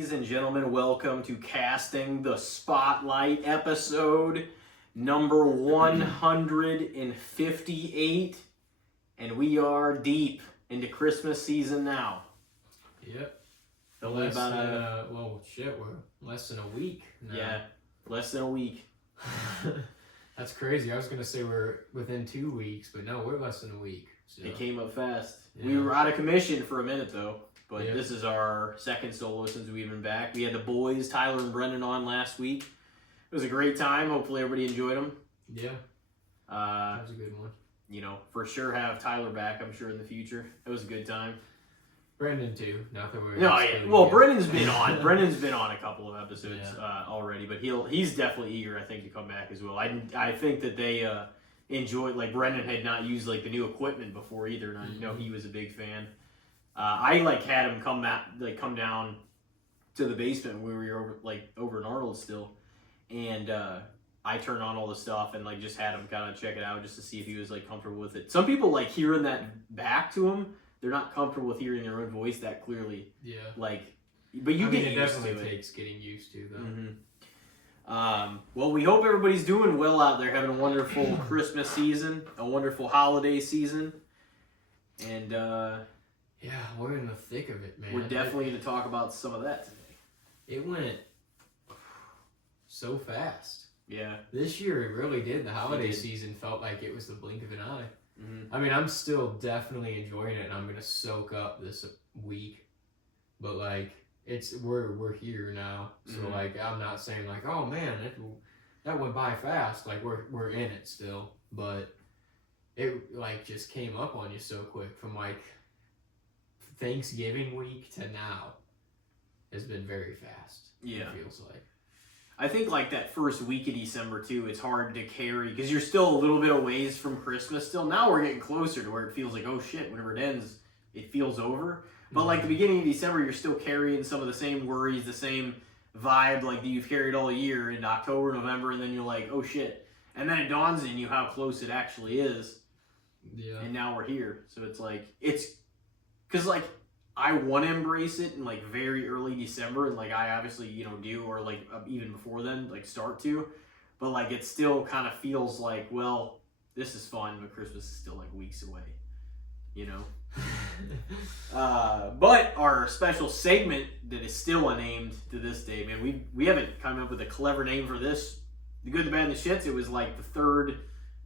Ladies and gentlemen, welcome to Casting the Spotlight episode number 158. And we are deep into Christmas season now. Yep. Only about we're less than a week now. Yeah, less than a week. That's crazy. I was going to say we're within 2 weeks, but no, we're less than a week. So. It came up fast. Yeah. We were out of commission for a minute, though. But Yep. This is our second solo since we've been back. We had the boys, Tyler and Brendan, on last week. It was a great time. Hopefully everybody enjoyed them. Yeah. That was a good one. You know, for sure have Tyler back, I'm sure, in the future. It was a good time. Brendan, too. Not that we're... No, yeah. Well, Brendan's been on. Brendan's been on a couple of episodes already, but he's definitely eager, I think, to come back as well. I think that they enjoyed, like, Brendan had not used, like, the new equipment before either, and I know he was a big fan. I had him come down to the basement when we were over in Arnold still, and I turned on all the stuff and just had him kind of check it out just to see if he was comfortable with it. Some people hearing that back to him. They're not comfortable with hearing their own voice that clearly. Yeah. But you get used to it. It definitely takes getting used to, though. Mm-hmm. Well, we hope everybody's doing well out there, having a wonderful Christmas season, a wonderful holiday season, and yeah, we're in the thick of it, man. We're definitely going to talk about some of that today. It went so fast. Yeah. This year it really did. The holiday season felt like it was the blink of an eye. Mm-hmm. I mean, I'm still definitely enjoying it, and I'm gonna soak up this week. But we're here now, so I'm not saying oh man, that went by fast. We're in it still, but it just came up on you so quick from Thanksgiving week to now has been very fast. Yeah, it feels like. I think that first week of December too, it's hard to carry because you're still a little bit a ways from Christmas still. Now we're getting closer to where it feels oh shit, whenever it ends, it feels over. But the beginning of December, you're still carrying some of the same worries, the same vibe that you've carried all year in October, November, and then you're oh shit. And then it dawns on you how close it actually is. Yeah. And now we're here. So it's because I want to embrace it in very early December, and I obviously do, or even before then start to, but it still kind of feels well, this is fun, but Christmas is still weeks away, but our special segment that is still unnamed to this day, man, we haven't come up with a clever name for this. The Good, the Bad, and the Shits. It was the third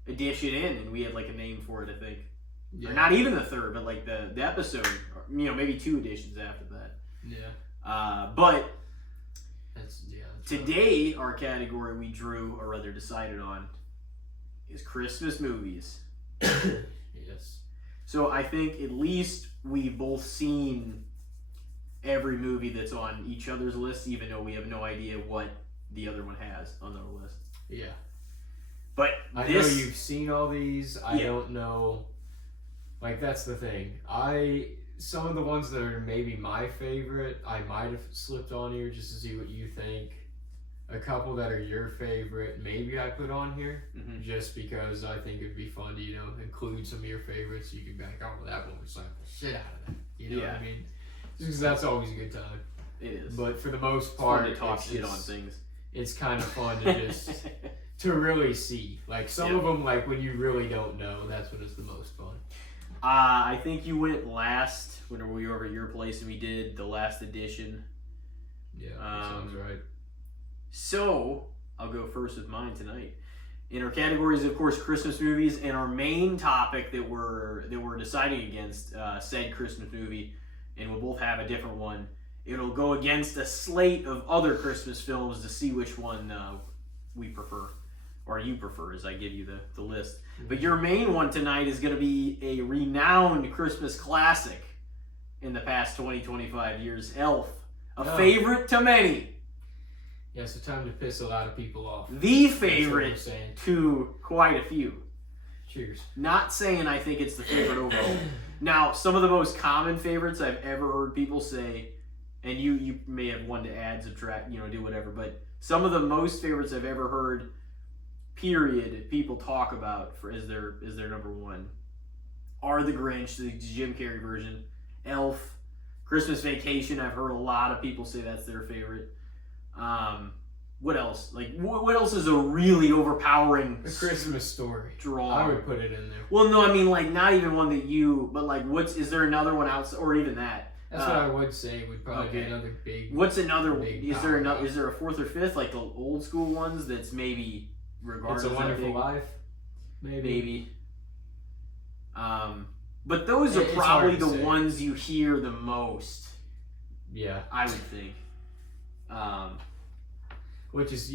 edition in, and we had a name for it, I think. Yeah. Or not even the third, but the episode, maybe 2 editions after that. Yeah. But that's today our category we drew, or rather decided on, is Christmas movies. Yes. So I think at least we've both seen every movie that's on each other's list, even though we have no idea what the other one has on their list. Yeah. But I know you've seen all these. I don't know. That's the thing. Some of the ones that are maybe my favorite, I might have slipped on here just to see what you think. A couple that are your favorite, maybe I put on here, just because I think it'd be fun to, include some of your favorites. So you can be oh, well, that one was the shit out of that. You know what I mean? Just because that's always a good time. It is. But for the most part, it's fun to talk shit on things. It's kind of fun to just to really see. Some of them, when you really don't know, that's when it's the most fun. I think you went last whenever we were over at your place and we did the last edition. Yeah, that sounds right. So, I'll go first with mine tonight. In our categories, of course, Christmas movies, and our main topic that we're deciding against, said Christmas movie, and we'll both have a different one. It'll go against a slate of other Christmas films to see which one we prefer, or you prefer, as I give you the list. But your main one tonight is going to be a renowned Christmas classic in the past 20-25 years, Elf. A favorite to many. Yeah, so time to piss a lot of people off. The favorite to quite a few. Cheers. Not saying I think it's the favorite overall. Now, some of the most common favorites I've ever heard people say, and you may have one to add, subtract, do whatever, but some of the most favorites I've ever heard, period, people talk about as their number one are The Grinch, the Jim Carrey version, Elf, Christmas Vacation, I've heard a lot of people say that's their favorite. What else? Like, what else is a really overpowering A Christmas Story. draw? I would put it in there. Well, no, I mean, like, not even one that you, but like, is there another one outside, or even that? That's what I would say would probably be okay. another big. What's another? big Is there power. is there a fourth or fifth, like the old school ones? That's maybe regarded It's a as Wonderful big? Life. Maybe. But those are It's probably hard to the say. ones you hear the most. Yeah. I would think. Which is,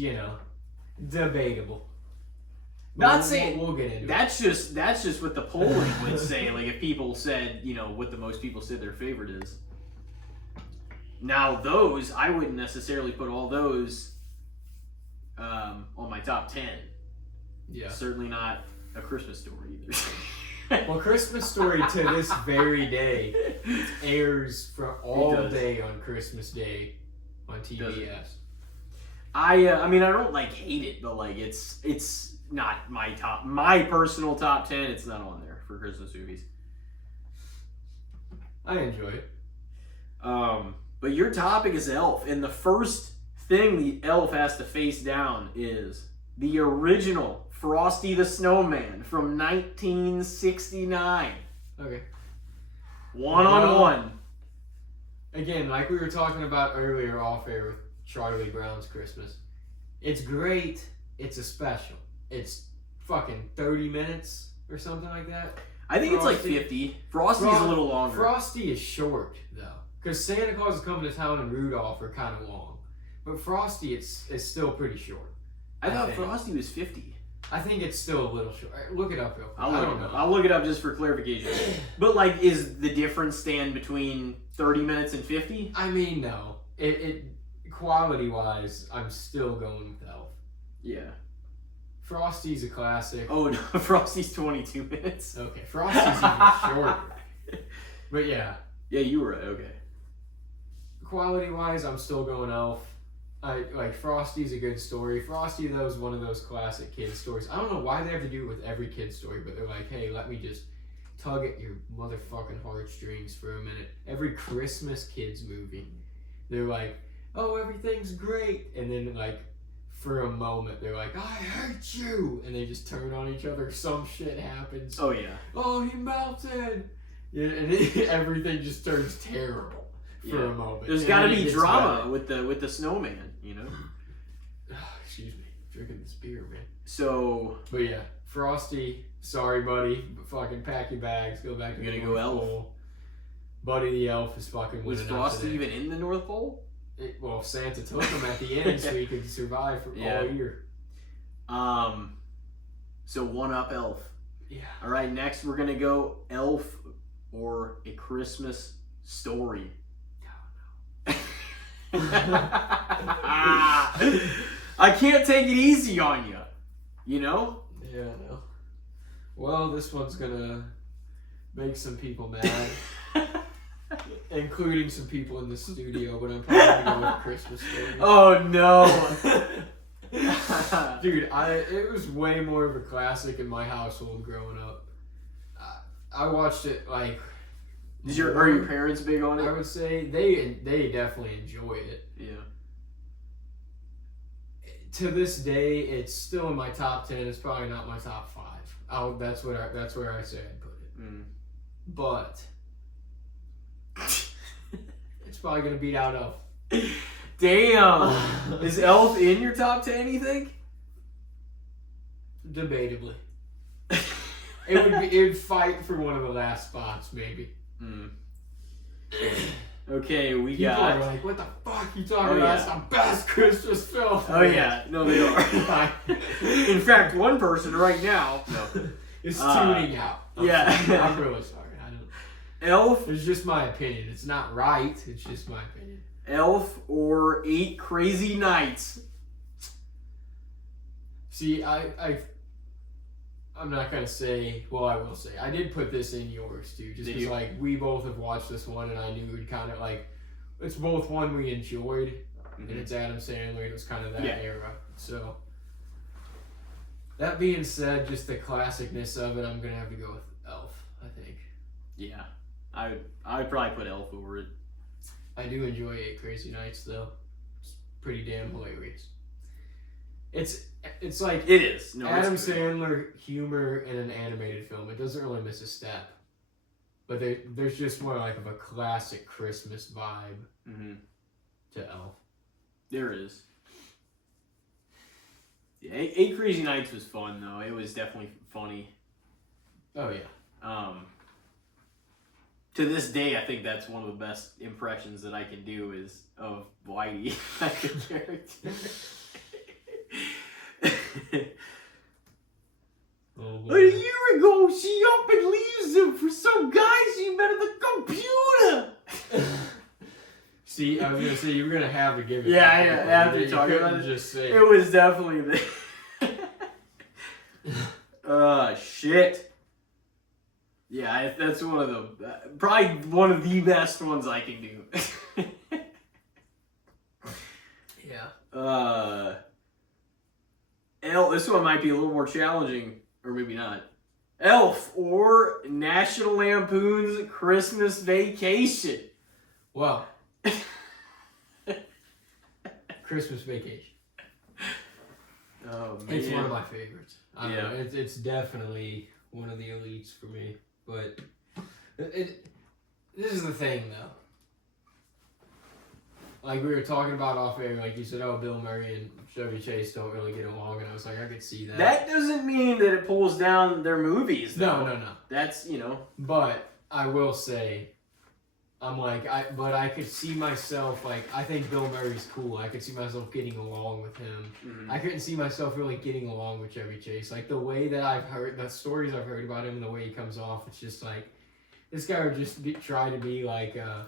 debatable. Not saying we'll get into it. that's just what the polling would say. Like if people said, what the most people said their favorite is. Now those I wouldn't necessarily put all those on my top 10. Yeah. Certainly not A Christmas Story either. Well, Christmas Story to this very day airs for all day on Christmas Day on TBS. I mean I don't like hate it, but like it's not my personal top 10. It's not on there for Christmas movies. I enjoy it. But your topic is Elf, and the first thing the Elf has to face down is the original Frosty the Snowman from 1969. Okay. One-on-one. Again, like we were talking about earlier off air with Charlie Brown's Christmas. It's great. It's a special. It's fucking 30 minutes or something like that. I think it's like 50. Frosty's a little longer. Frosty is short, though. Because Santa Claus is coming to town and Rudolph are kind of long. But Frosty is still pretty short. I thought Frosty was 50. I think it's still a little short. Look it up real quick. I don't know. I'll look it up just for clarification. But like, is the difference stand between 30 minutes and 50? I mean, no. It quality-wise, I'm still going with Elf. Yeah. Frosty's a classic. Oh no, Frosty's 22 minutes. Okay, Frosty's even shorter. But yeah. Yeah, you were right. Okay. Quality-wise, I'm still going Elf. Frosty's a good story. Frosty, though, is one of those classic kid stories. I don't know why they have to do it with every kid story, but they're like, hey, let me just tug at your motherfucking heartstrings for a minute. Every Christmas kids movie, they're like, oh, everything's great. And then, for a moment, they're like, I hate you. And they just turn on each other. Some shit happens. Oh, yeah. Oh, he melted. Yeah, and everything just turns terrible for a moment. There's got to be drama with the snowman, Excuse me, drinking this beer, man. So, but yeah, Frosty, sorry, buddy, but fucking pack your bags, go back to you're the gonna go North Elf. Pole. Buddy the Elf is fucking Was winning out Frosty today. even in the North Pole? Well, Santa took him at the end so he could survive for all year. So one up Elf. Yeah. All right, next we're gonna go Elf or A Christmas Story. I can't take it easy on you. Yeah, I know. Well, this one's gonna make some people mad. Including some people in the studio, but I'm probably going to go with A Christmas Story. Oh no. Dude, it was way more of a classic in my household growing up. I watched it are your parents big on it? I would say they definitely enjoy it. Yeah. To this day, it's still in my top 10. It's probably not my top 5. That's where I say I'd put it. Mm. But it's probably gonna beat out Elf. Damn. Is Elf in your top 10, you think? Debatably. It would fight for one of the last spots, maybe. Mm. Okay, we People got. are like, what the fuck you talking about? It's the best Christmas film. Oh yeah, no they are. In fact, one person right now is tuning out. Yeah. I'm really sorry. Elf. It's just my opinion. It's not right. It's just my opinion. Elf or 8 Crazy Nights. See, I'm not gonna say. Well, I will say I did put this in yours too, just because we both have watched this one, and I knew it kind of it's both one we enjoyed, and it's Adam Sandler. It was kind of that era. So that being said, just the classicness of it, I'm gonna have to go with Elf. I think. Yeah, I would probably put Elf over it. I do enjoy 8 Crazy Nights though. It's pretty damn hilarious. It's like It is. No, Adam it's good. Sandler humor in an animated film. It doesn't really miss a step. But there's just more like of a classic Christmas vibe to Elf. There is. Yeah, 8 Crazy Nights was fun though. It was definitely funny. Oh yeah. To this day, I think that's one of the best impressions that I can do is of Whitey, like a character. Oh, a year ago, she up and leaves him for some guy she met at the computer. See, I was gonna say you were gonna have to give it. Yeah, after you talking about it, just say it was definitely the. Shit. Yeah, that's one of the probably one of the best ones I can do. Yeah. This one might be a little more challenging, or maybe not. Elf or National Lampoon's Christmas Vacation. Well, Christmas Vacation. Oh man, It's one of my favorites. I don't Yeah. know, it's definitely one of the elites for me. But this is the thing, though. Like we were talking about off air, like you said, oh, Bill Murray and Chevy Chase don't really get along, and I was like, I could see that. That doesn't mean that it pulls down their movies, though. No. That's, But I will say, but I could see myself, like, I think Bill Murray's cool. I could see myself getting along with him. Mhm. I couldn't see myself really getting along with Chevy Chase. Like, the way that I've heard, the stories I've heard about him and the way he comes off, it's just like, this guy would just try to be like a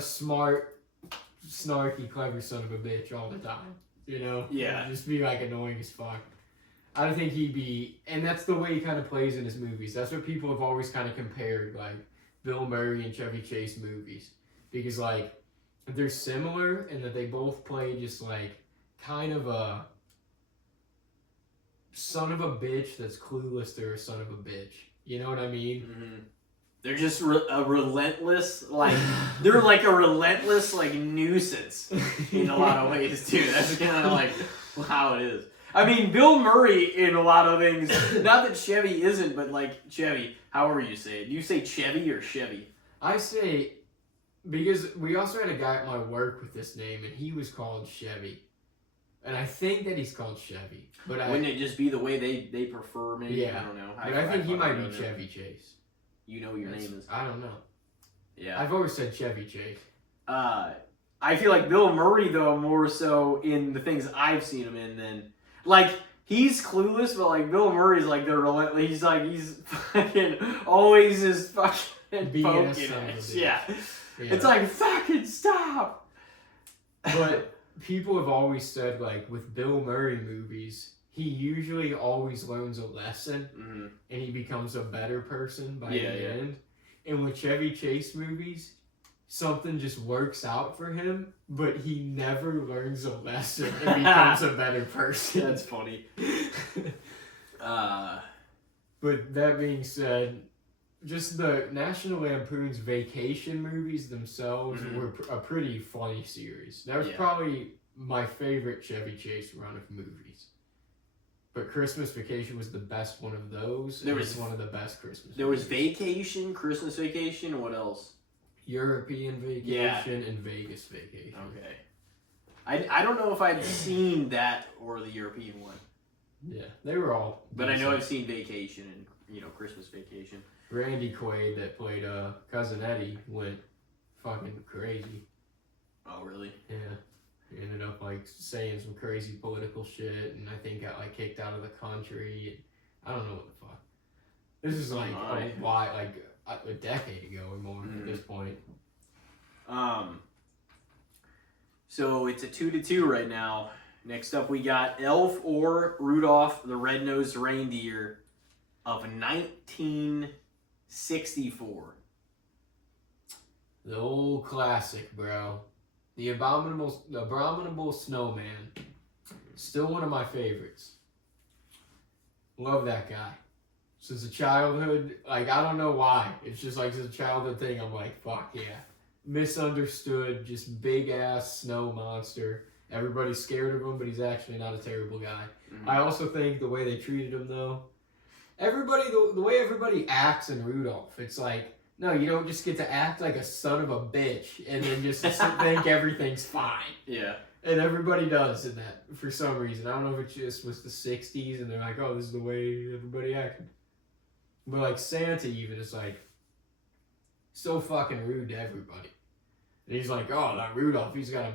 smart, snarky, clever son of a bitch all the time. You know? Yeah. Just be like annoying as fuck. I don't think he'd be, and that's the way he kind of plays in his movies. That's what people have always kind of compared, like, Bill Murray and Chevy Chase movies. Because, like, they're similar in that they both play just, like, kind of a son of a bitch that's clueless they're a son of a bitch. You know what I mean? Mm-hmm. They're just a relentless, like, they're like a relentless, like, nuisance in a lot of ways, too. That's kind of like how it is. I mean, Bill Murray in a lot of things, not that Chevy isn't, but like Chevy, however you say it. Do you say Chevy or Chevy? I say, because we also had a guy at my work with this name, and he was called Chevy. And I think that he's called Chevy. But Wouldn't it just be the way they prefer, maybe? Yeah. I don't know. But I think he might be Chevy Chase. You know your name is. I don't know. Yeah. I've always said Chevy Chase. I feel like Bill Murray, though, more so in the things I've seen him in than... Like, he's clueless, but, like, Bill Murray's, like, the relentless... He's fucking always is fucking poking it. Yeah. It's like, fucking stop! But people have always said, like, with Bill Murray movies, he usually always learns a lesson, and he becomes a better person by the end. And with Chevy Chase movies, something just works out for him, but he never learns a lesson and becomes a better person. That's funny. But that being said, just the National Lampoon's vacation movies themselves were a pretty funny series. That was probably my favorite Chevy Chase run of movies. But Christmas Vacation was the best one of those. It was one of the best Christmas There movies. was Vacation, Christmas Vacation, what else? European Vacation and Vegas Vacation. Okay. I don't know if I've seen that or the European one. Yeah, they were all. But I know I've seen Vacation and, Christmas Vacation. Randy Quaid that played Cousin Eddie went fucking crazy. Oh, really? Yeah. He ended up like saying some crazy political shit, and I think got like kicked out of the country. And I don't know what the fuck. This is like a decade ago or more at this point. So it's a 2-2 right now. Next up, we got Elf or Rudolph the Red-Nosed Reindeer of 1964. The old classic, bro. The Abominable Snowman. Still one of my favorites. Love that guy. Since a childhood, like, I don't know why. It's just like, since a childhood thing, I'm like, fuck yeah. misunderstood, just big ass snow monster. Everybody's scared of him, but he's actually not a terrible guy. Mhm. I also think the way they treated him, though, the way everybody acts in Rudolph, it's like, no, you don't just get to act like a son of a bitch and then just think everything's fine. Yeah. And everybody does in that for some reason. I don't know if it just was the 60s and they're like, oh, this is the way everybody acted. But like Santa even is like so fucking rude to everybody. And he's like, oh, that Rudolph, he's got a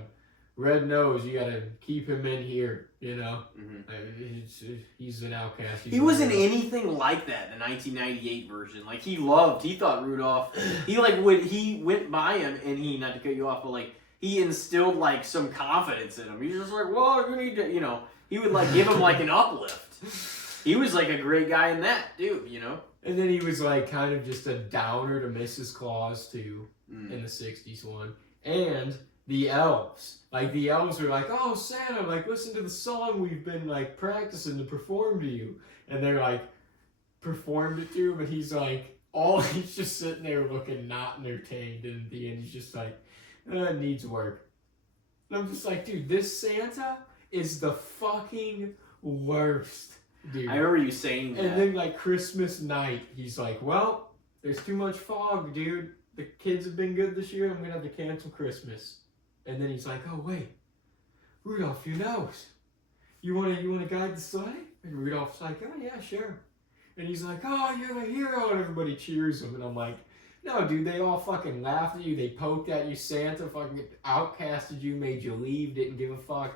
red nose. You gotta keep him in here, you know? Mm-hmm. He's an outcast. He wasn't anything like that in the 1998 version. Like, he thought Rudolph, he went by him and not to cut you off, but like, he instilled like some confidence in him. He's just like, well, you need to, he would like give him like an uplift. He was like a great guy in that, dude, And then he was like kind of just a downer to Mrs. Claus too in the 60s one. And the elves. Like the elves were like, oh Santa, like listen to the song we've been like practicing to perform to you. And they're like performed it to him and he's like he's just sitting there looking not entertained, and at the end he's just like, it needs work. And I'm just like, dude, this Santa is the fucking worst. Dude. I remember you saying that. And then, like, Christmas night, he's like, well, there's too much fog, dude. The kids have been good this year. I'm going to have to cancel Christmas. And then he's like, oh, wait. Rudolph, your nose. You want to guide the sleigh? And Rudolph's like, oh, yeah, sure. And he's like, oh, you're the hero. And everybody cheers him. And I'm like, no, dude, they all fucking laughed at you. They poked at you. Santa fucking outcasted you, made you leave, didn't give a fuck.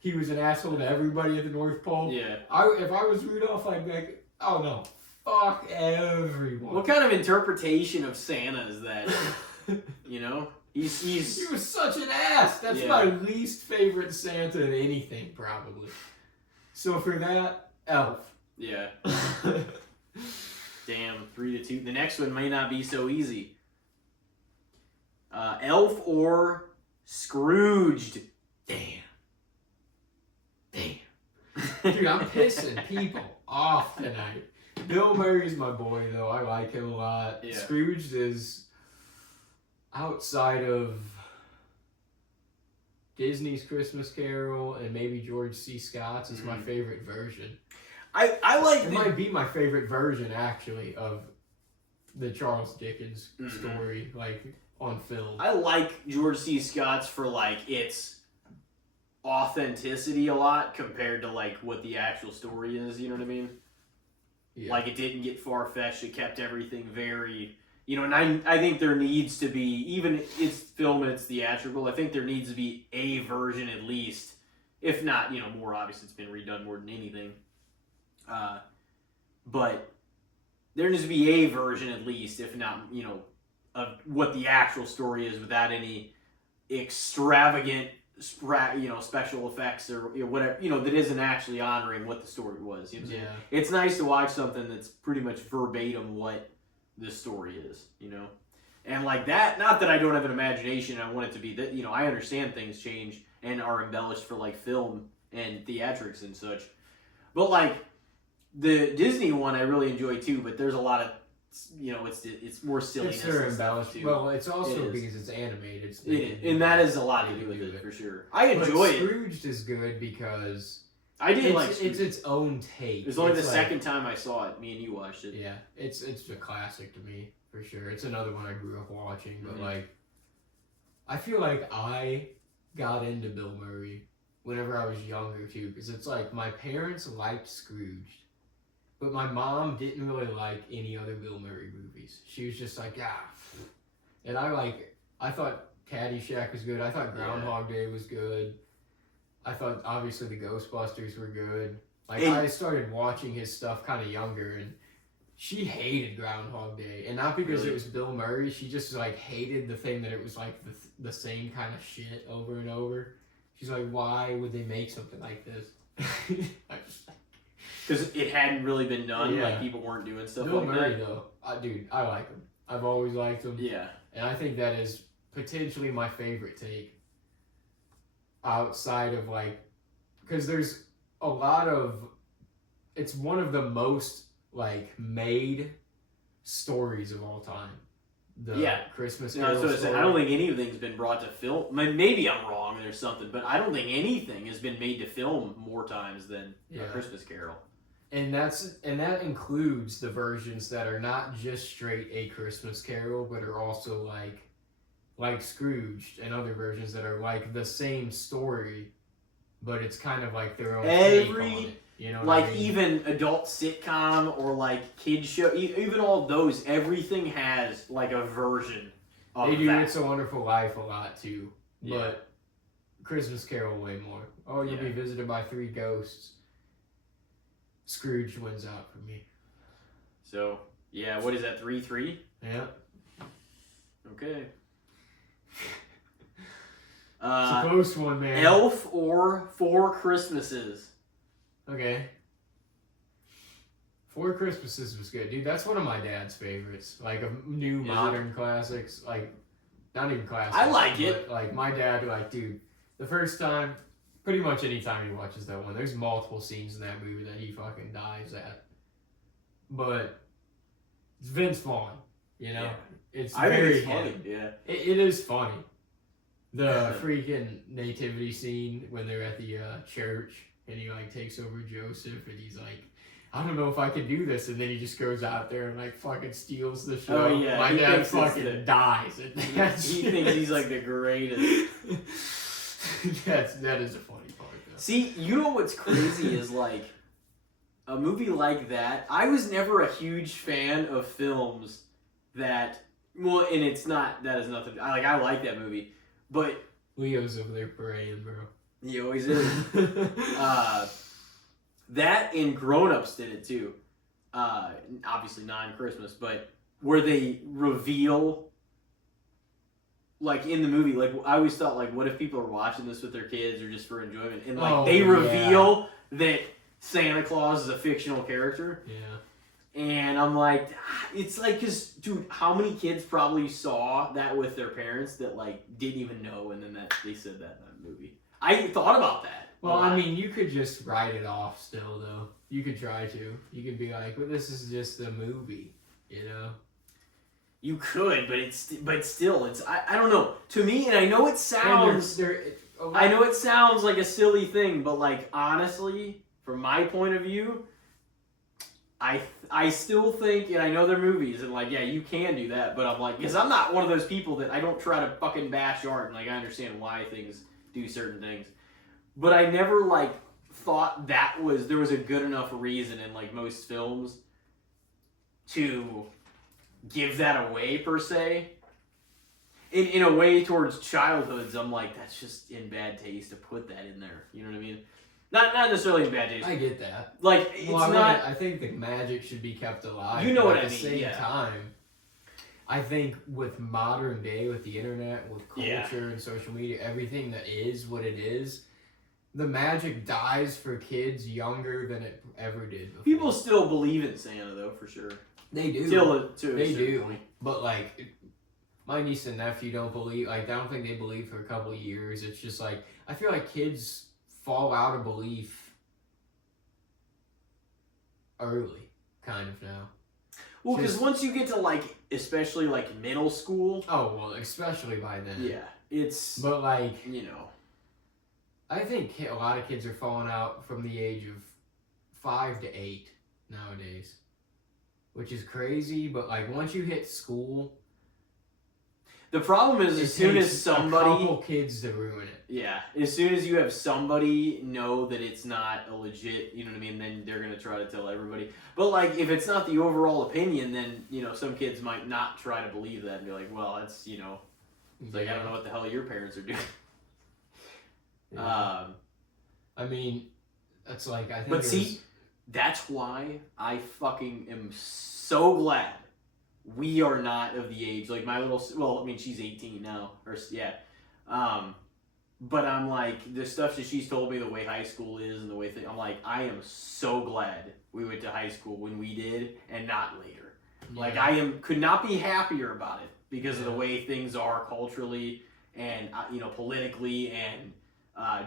He was an asshole to everybody at the North Pole. Yeah. If I was Rudolph, I'd be like, oh no, fuck everyone. What kind of interpretation of Santa is that? He was such an ass. That's my least favorite Santa in anything, probably. So for that, Elf. Yeah. Damn, 3-2. The next one may not be so easy. Elf or Scrooged? Damn. Dude, I'm pissing people off tonight. Bill Murray's my boy, though. I like him a lot. Yeah. Scrooged is outside of Disney's Christmas Carol and maybe George C. Scott's is my favorite version. I like it. Might be my favorite version, actually, of the Charles Dickens story, like, on film. I like George C. Scott's for, like, its authenticity a lot compared to, like, what the actual story is, you know what I mean? Yeah. Like, it didn't get far-fetched. It kept everything very, and I think there needs to be, even it's film and it's theatrical, I think there needs to be a version at least, if not, more obvious, it's been redone more than anything. But there needs to be a version at least, if not, of what the actual story is without any extravagant, special effects or whatever, that isn't actually honoring what the story was. It's nice to watch something that's pretty much verbatim what the story is, and like that. Not that I don't have an imagination. I want it to be that I understand things change and are embellished for like film and theatrics and such, but like the Disney one I really enjoy too. But there's a lot of it's more silliness. It's embellished. Well, it's also because it's animated. And that is a lot to do with it for sure. I enjoy it. Scrooged is good because I did like it's its own take. It was only the second time I saw it. Me and you watched it. Yeah, it's a classic to me for sure. It's another one I grew up watching, but like, I feel like I got into Bill Murray whenever I was younger too, because it's like my parents liked Scrooged. But my mom didn't really like any other Bill Murray movies. She was just like, And I thought Caddyshack was good. I thought Groundhog Day was good. I thought, obviously, the Ghostbusters were good. Like, I started watching his stuff kind of younger, and she hated Groundhog Day. And not because it was Bill Murray. She just, like, hated the thing that it was, like, the same kind of shit over and over. She's like, why would they make something like this? Because it hadn't really been done, like people weren't doing stuff Bill like Murray, that. though, dude, I like him. I've always liked him. Yeah. And I think that is potentially my favorite take. Outside of like, because there's a lot of, it's one of the most like made stories of all time. the Christmas No, Carol that's what I said. story. I don't think anything's been brought to film. Maybe I'm wrong. There's something, but I don't think anything has been made to film more times than A Christmas Carol. And that includes the versions that are not just straight A Christmas Carol, but are also like Scrooged, and other versions that are like the same story, but it's kind of like their own take on it. You know, like I mean? even adult sitcom or like kids show, even all those, everything has like a version of They do that. It's a Wonderful Life a lot too, Yeah. but Christmas Carol way more. Oh, you'll be visited by 3 ghosts. Scrooge wins out for me. So yeah, what is that? 3-3? Yeah. Okay. It's a close one, man. Elf or Four Christmases? Okay. 4 Christmases was good, dude. That's one of my dad's favorites. Like a new modern classics, like not even classics. I like it. Like my dad, like, dude, the first time, pretty much any time he watches that one, there's multiple scenes in that movie that he fucking dies at. But it's Vince Vaughn, you know. It's very funny. Yeah. It is funny. The freaking nativity scene when they're at the church and he like takes over Joseph and he's like, I don't know if I can do this, and then he just goes out there and like fucking steals the show. Oh yeah, my dad fucking dies. And he thinks he's like the greatest. that is a funny part though. See, you know what's crazy is like a movie like that. I was never a huge fan of films that, well, and it's not, that is nothing. I like that movie, but Leo's over there praying, bro. He always is. That and Grown Ups did it too. Obviously not on Christmas, but where they reveal, like in the movie, like I always thought, like, what if people are watching this with their kids or just for enjoyment, and like they reveal that Santa Claus is a fictional character. Yeah. And I'm like, it's like, cause dude, how many kids probably saw that with their parents that like didn't even know, and then that they said that in that movie. I thought about that. Well, I mean, you could just write it off still, though. You could try to. You could be like, well, this is just a movie, you know? You could, but still, it's, I don't know. To me, and I know it sounds, I know it sounds like a silly thing, but like, honestly, from my point of view, I still think, and I know they're movies, and like, yeah, you can do that, but I'm like, because I'm not one of those people that I don't try to fucking bash art, and like, I understand why things do certain things. But I never, like, thought there was a good enough reason in, like, most films to give that away, per se. In a way towards childhoods, I'm like, that's just in bad taste to put that in there. You know what I mean? Not necessarily in bad taste. I get that. Like, it's not... I think the magic should be kept alive. You know what I mean, at the same time, I think with modern day, with the internet, with culture and social media, everything that is what it is, the magic dies for kids younger than it ever did before. People still believe in Santa, though, for sure. They do. Still, to they do. Point. But, like, my niece and nephew don't believe, like, I don't think they believe for a couple of years. It's just, like, I feel like kids fall out of belief early, kind of now. Well, because once you get to, like, especially, like, middle school... Oh, well, especially by then. Yeah, it's... But, like... You know... I think a lot of kids are falling out from the age of 5 to 8 nowadays. Which is crazy, but, like, once you hit school... The problem is, as soon as somebody... a couple kids to ruin it. Yeah, as soon as you have somebody know that it's not a legit, you know what I mean, then they're going to try to tell everybody. But, like, if it's not the overall opinion, then, you know, some kids might not try to believe that and be like, well, that's, you know... It's like, I don't know what the hell your parents are doing. Yeah. I mean, that's like, I think... But see, that's why I fucking am so glad we are not of the age, like my little, well, I mean, she's 18 now, or, yeah. But I'm like, the stuff that she's told me, the way high school is and the way I'm like, I am so glad we went to high school when we did and not later. Yeah. Like, could not be happier about it because of the way things are culturally and, you know, politically and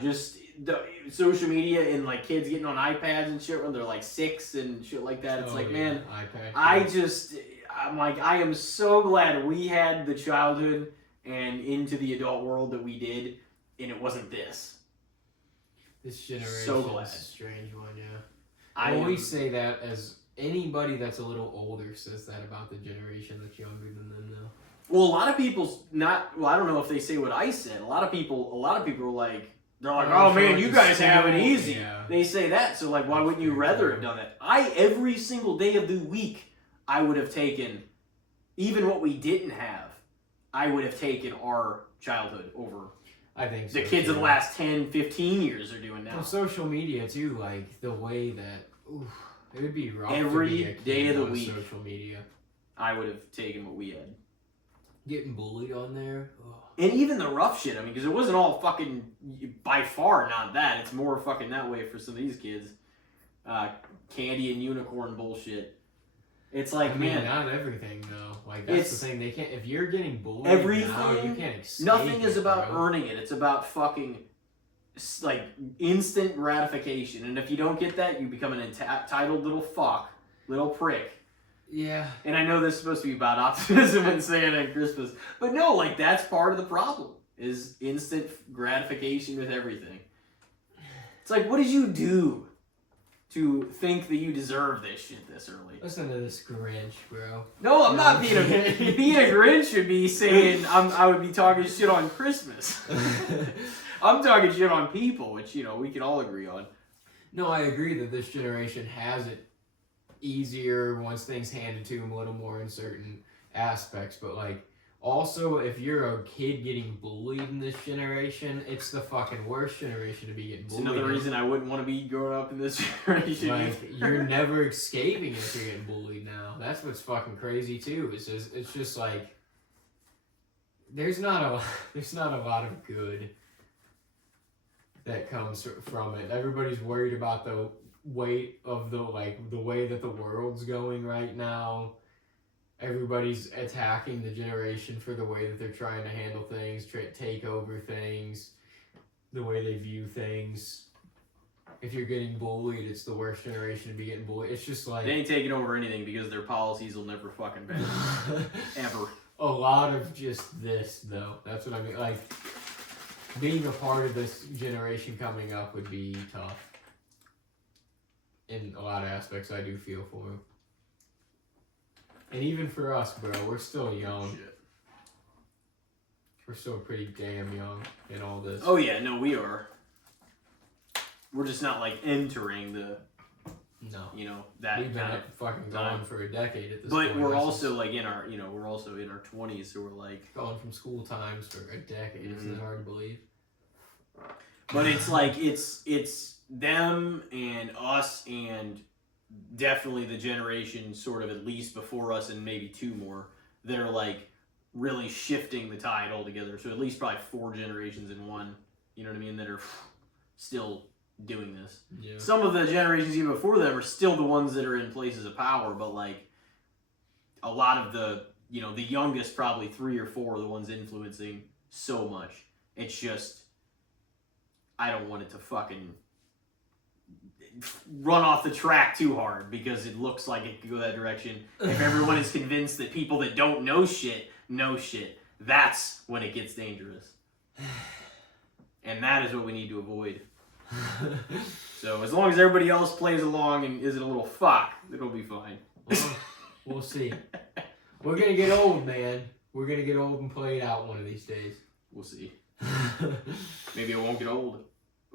just the social media and like kids getting on iPads and shit when they're like 6 and shit like that. It's like, man, iPad. I'm like, I am so glad we had the childhood and into the adult world that we did, and it wasn't this. This generation So glad. is a strange one, yeah. I always say that as anybody that's a little older says that about the generation that's younger than them now. Well, a lot of people's not. Well, I don't know if they say what I said. A lot of people are like, they're like, oh man, you guys have it easy. Yeah. They say that, so like, why wouldn't you rather have done that? Every single day of the week, I would have taken, even what we didn't have, I would have taken our childhood over. I think so, the kids of the last 10, 15 years are doing now. Well, social media too, like the way that it would be rough every to be a kid day of the on week. Social media, I would have taken what we had. Getting bullied on there, and even the rough shit. I mean, because it wasn't all fucking by far not that. It's more fucking that way for some of these kids. Candy and unicorn bullshit. It's like, I mean, man, not everything though. Like that's the thing. They can't. If you're getting bullied everything, now, you can't escape. Nothing is it, about bro. earning it. It's about fucking like instant gratification. And if you don't get that, you become an entitled little fuck, little prick. Yeah. And I know this is supposed to be about optimism and Santa and Christmas, but no, like that's part of the problem is instant gratification with everything. It's like, what did you do to think that you deserve this shit this early? Listen to this Grinch, bro. No, I'm not being a Grinch. Should be saying I would be talking shit on Christmas. I'm talking shit on people, which we can all agree on. No, I agree that this generation has it easier once things handed to them a little more in certain aspects, but like also if you're a kid getting bullied in this generation, it's the fucking worst generation to be getting bullied. It's another reason I wouldn't want to be growing up in this generation. Like you're never escaping if you're getting bullied now. That's what's fucking crazy too. It's just like there's not a lot of good that comes from it. Everybody's worried about the weight of the way that the world's going right now. Everybody's attacking the generation for the way that they're trying to handle things, take over things, the way they view things. If you're getting bullied, it's the worst generation to be getting bullied. It's just like they ain't taking over anything because their policies will never fucking bend. Ever. A lot of just this though. That's what I mean. Like being a part of this generation coming up would be tough. In a lot of aspects, I do feel for him. And even for us, bro, we're still young. Shit. We're still pretty damn young in all this. Oh yeah, no, we are. We're just not like entering the, that we've been kind of fucking time. gone for a decade at this point. But we're also like in our, we're also in our 20s, so we're like gone from school times for a decade. Mm-hmm. Isn't it hard to believe? But it's like it's them and us and definitely the generation sort of at least before us and maybe two more that are like really shifting the tide altogether. So at least probably 4 generations in one, you know what I mean, that are still doing this. Yeah. Some of the generations even before them are still the ones that are in places of power, but like a lot of the, the youngest probably 3 or 4 are the ones influencing so much. It's just, I don't want it to fucking run off the track too hard because it looks like it could go that direction. If everyone is convinced that people that don't know shit, that's when it gets dangerous. And that is what we need to avoid. So as long as everybody else plays along and isn't a little fuck, it'll be fine. Well, we'll see. We're gonna get old, man. We're gonna get old and play it out one of these days. We'll see. Maybe it won't get old.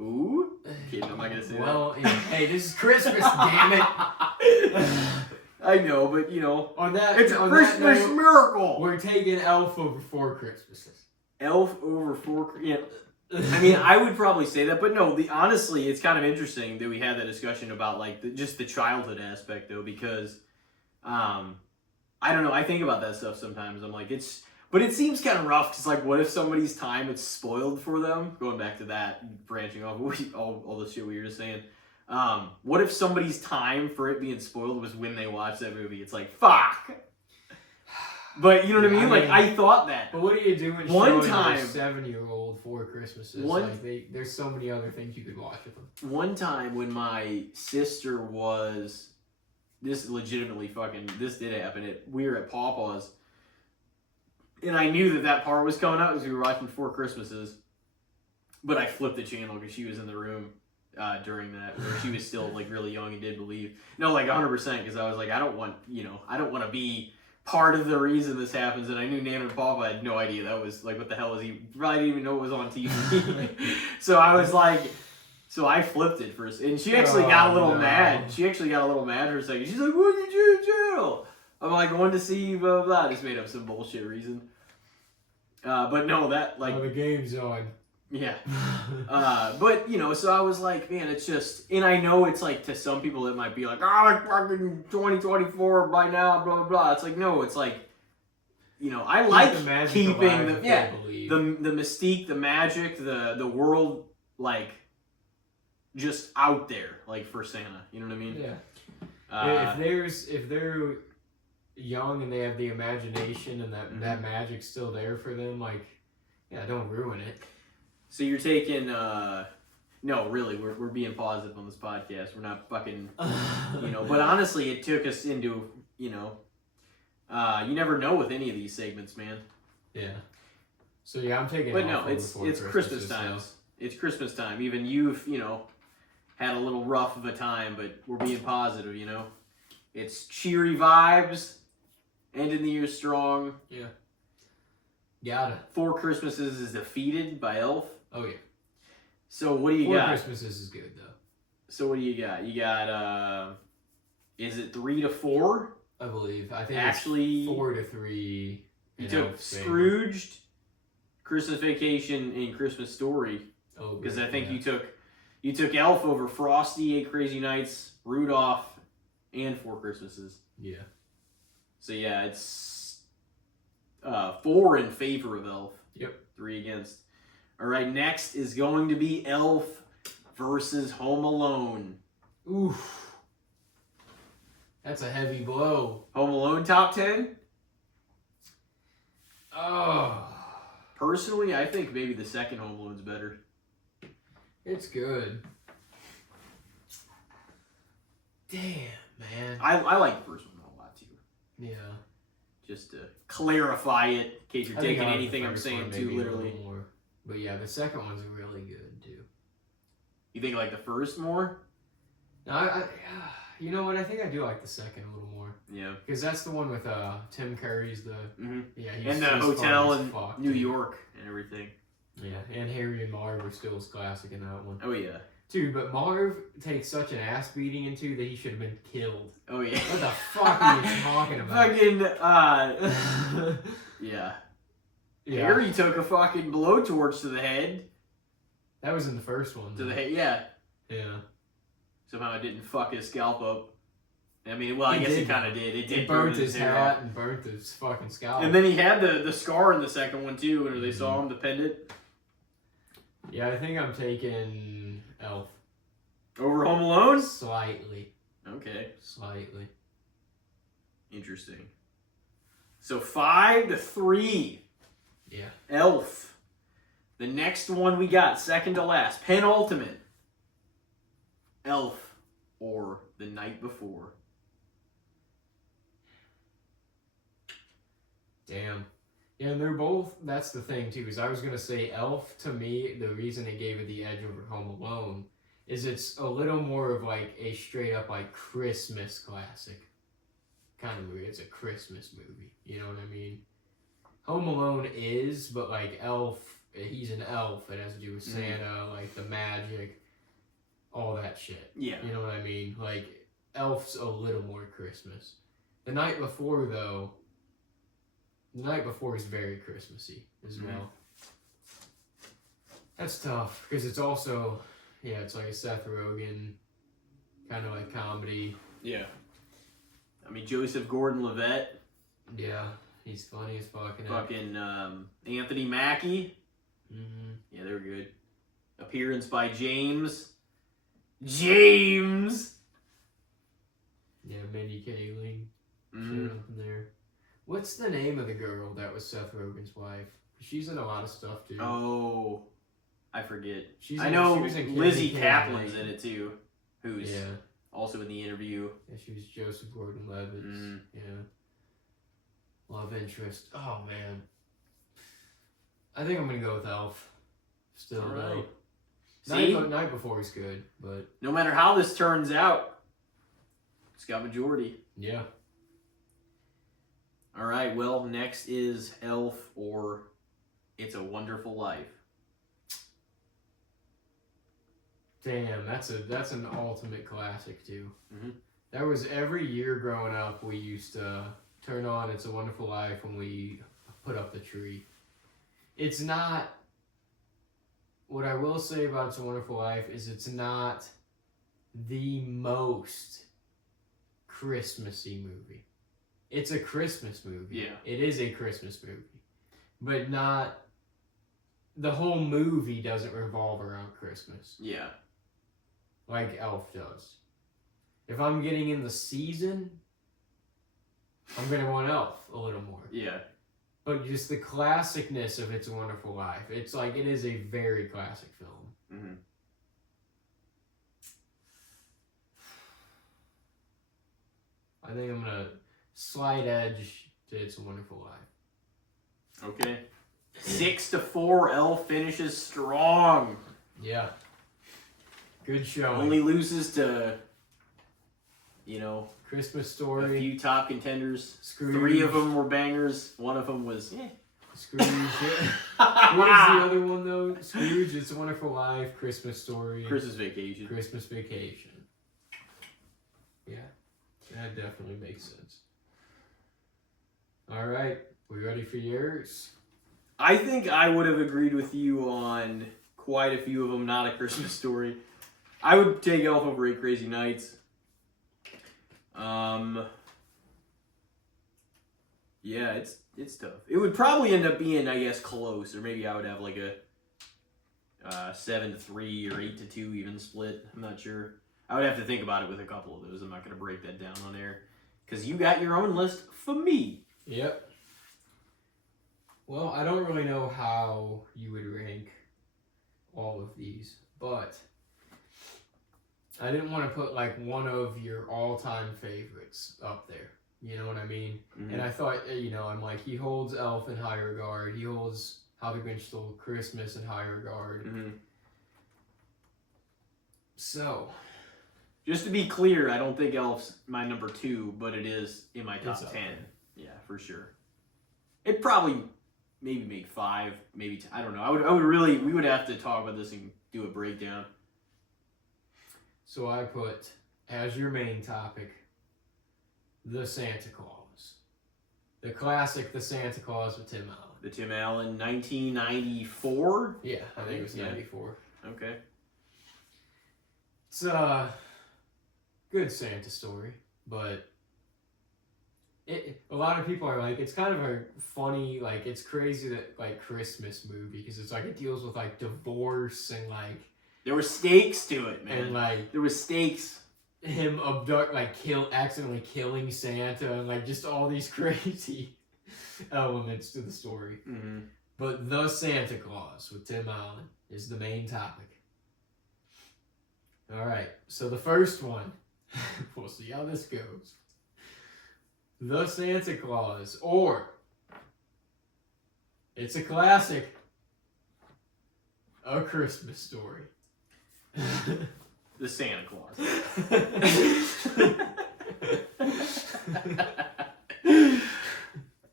Ooh. Kidding, I'm not gonna say that. Hey, this is Christmas, damn it. I know, but on that, it's a Christmas miracle. We're taking Elf over 4 Christmases. Elf over 4. Yeah. I mean, I would probably say that, but no. Honestly, it's kind of interesting that we had that discussion about like just the childhood aspect, though, because I don't know. I think about that stuff sometimes. I'm like, but it seems kind of rough because like, what if somebody's time it's spoiled for them? Going back to that, branching off all the shit we were just saying. What if somebody's time for it being spoiled was when they watched that movie? It's like, fuck. But you know what I mean? Like, I thought that. But what are you doing one showing time, your 7-year-old 4 Christmases? There's so many other things you could watch with them. One time when my sister was legitimately this did happen. We were at Pawpaw's, and I knew that part was coming out because we were watching Four Christmases, but I flipped the channel because she was in the room during that, where she was still like really young and did believe. No, like 100%, because I was like, I don't want to be part of the reason this happens. And I knew Nana and Papa had no idea. That was like, what the hell was he? Probably didn't even know it was on TV. So I was like, so I flipped it first, and she actually got a little mad. She actually got a little mad for a second. She's like, "What did you do in jail?" I'm like, "Going to see blah blah." I just made up some bullshit reason. But no, that like the game's on. Yeah. But, so I was like, man, it's just, and I know it's like, to some people it might be like, oh, fucking 2024 by now, blah, blah, blah. It's like, no, it's like, I like keeping the mystique, the magic, the world, like, just out there, like, for Santa. You know what I mean? Yeah. If they're young and they have the imagination and that magic's still there for them, like, yeah, don't ruin it. So you're taking, no, really, we're being positive on this podcast. We're not fucking, but honestly, it took us into, you never know with any of these segments, man. Yeah. So yeah, I'm taking. But no, it's Christmas time. It's Christmas time. Even you've, had a little rough of a time, but we're being positive, It's cheery vibes, ending the year strong. Yeah. Got it. Four Christmases is defeated by Elf. Oh, yeah. So what do you got? Four Christmases is good, though. So what do you got? You got, is it 3 to 4? I believe. I think actually, it's 4 to 3. You took Scrooged, Christmas Vacation, and Christmas Story. Oh, because I think you took Elf over Frosty, 8 Crazy Nights, Rudolph, and Four Christmases. Yeah. So yeah, it's 4 in favor of Elf. Yep. 3 against. All right, next is going to be Elf versus Home Alone. Oof. That's a heavy blow. Home Alone top 10? Oh. Personally, I think maybe the second Home Alone's better. It's good. Damn, man. I like the first one a lot too. Yeah. Just to clarify it, in case you're taking anything I'm saying too literally. More. But yeah, the second one's really good too. You think like the first more? No, you know what? I think I do like the second a little more. Yeah. Because that's the one with Tim Curry's yeah, and the hotel in New York and everything. Yeah, and Harry and Marv are still classic in that one. Oh yeah. Dude, but Marv takes such an ass beating into that he should have been killed. Oh yeah. What the fuck are you talking about? Fucking yeah. Harry took a fucking blowtorch to the head. That was in the first one. To the head, yeah. Yeah. Somehow it didn't fuck his scalp up. I mean, well, I guess it kind of did. It did burnt his hat and burnt his fucking scalp. And then he had the scar in the second one too, when they saw him, the pendant. Yeah, I think I'm taking Elf. Over Home Alone? Slightly. Okay. Slightly. Interesting. So 5 to 3. Yeah. Elf. The next one we got, second to last, penultimate. Elf or The Night Before. Damn. Yeah, and they're both, that's the thing too, is I was going to say Elf, to me, the reason it gave it the edge over Home Alone is it's a little more of like a straight up like Christmas classic kind of movie. It's a Christmas movie, you know what I mean? Home Alone is, but like Elf, he's an elf, it has to do with Santa, like the magic, all that shit. Yeah. You know what I mean? Like, Elf's a little more Christmas. The Night Before, though, The Night Before is very Christmassy as well. That's tough, because it's also, yeah, it's like a Seth Rogen, kind of like comedy. Yeah. I mean, Joseph Gordon-Levitt. Yeah, he's funny as fucking. Fucking Anthony Mackie. Mm-hmm. Yeah, they were good. Appearance by James. James! Yeah, Mindy Kaling. Mm-hmm. Up in there. What's the name of the girl that was Seth Rogen's wife? She's in a lot of stuff too. Oh, I forget. She know was in Lizzie Candy Kaplan's Cane. in it too. Who's also in the interview. Yeah, she was Joseph Gordon-Levitt's. Yeah. Love interest. Oh, man. I think I'm going to go with Elf. Still, all right. though. Night Before is good, but... No matter how this turns out, it's got majority. Yeah. All right, well, next is Elf or It's a Wonderful Life. Damn, that's an ultimate classic, too. Mm-hmm. That was every year growing up, we used to turn on It's a Wonderful Life when we put up the tree. It's not... What I will say about It's a Wonderful Life is it's not the most Christmassy movie. It's a Christmas movie. Yeah. It is a Christmas movie. But not... The whole movie doesn't revolve around Christmas. Yeah. Like Elf does. If I'm getting in the season, I'm going to want Elf a little more. Yeah. But just the classicness of It's a Wonderful Life. It's like, it is a very classic film. Mm-hmm. I think I'm going to slight edge to It's a Wonderful Life. Okay. 6-4, Elf finishes strong. Yeah. Good showing. Only loses to, Christmas a Story. few top contenders. Scrooge. 3 of them were bangers. 1 of them was, Scrooge. What was the other one, though? Scrooge, It's a Wonderful Life, Christmas Story. Christmas Vacation. Christmas Vacation. Yeah. That definitely makes sense. All right. We ready for yours? I think I would have agreed with you on quite a few of them, not A Christmas Story. I would take Elf over 8 Crazy Nights. Yeah, it's tough. It would probably end up being, I guess, close, or maybe I would have like a 7-3 or 8-2 even split. I'm not sure. I would have to think about it with a couple of those. I'm not going to break that down on air because you got your own list for me. Yep. Well, I don't really know how you would rank all of these, but I didn't want to put like one of your all-time favorites up there. You know what I mean? Mm-hmm. And I thought, I'm like, he holds Elf in high regard. He holds How the Grinch Stole Christmas in high regard. Mm-hmm. So, just to be clear, I don't think Elf's my number 2, but it is in my top 10. There. Yeah, for sure. It probably maybe make 5, maybe 10. I don't know. I would really, we would have to talk about this and do a breakdown. So I put, as your main topic, The Santa Claus. The classic The Santa Claus with Tim Allen. The Tim Allen, 1994? Yeah, I think it was 94. Okay. It's a good Santa story, but a lot of people are like, it's kind of a funny, like, it's crazy that, like, Christmas movie, because it's like, it deals with, like, divorce and, like... There were stakes to it, man. And, like... There was stakes. Him accidentally killing Santa, and, like, just all these crazy elements to the story. Mm-hmm. But The Santa Claus with Tim Allen is the main topic. Alright, so the first one, we'll see how this goes. The Santa Claus, or it's a classic, A Christmas Story. The Santa Claus.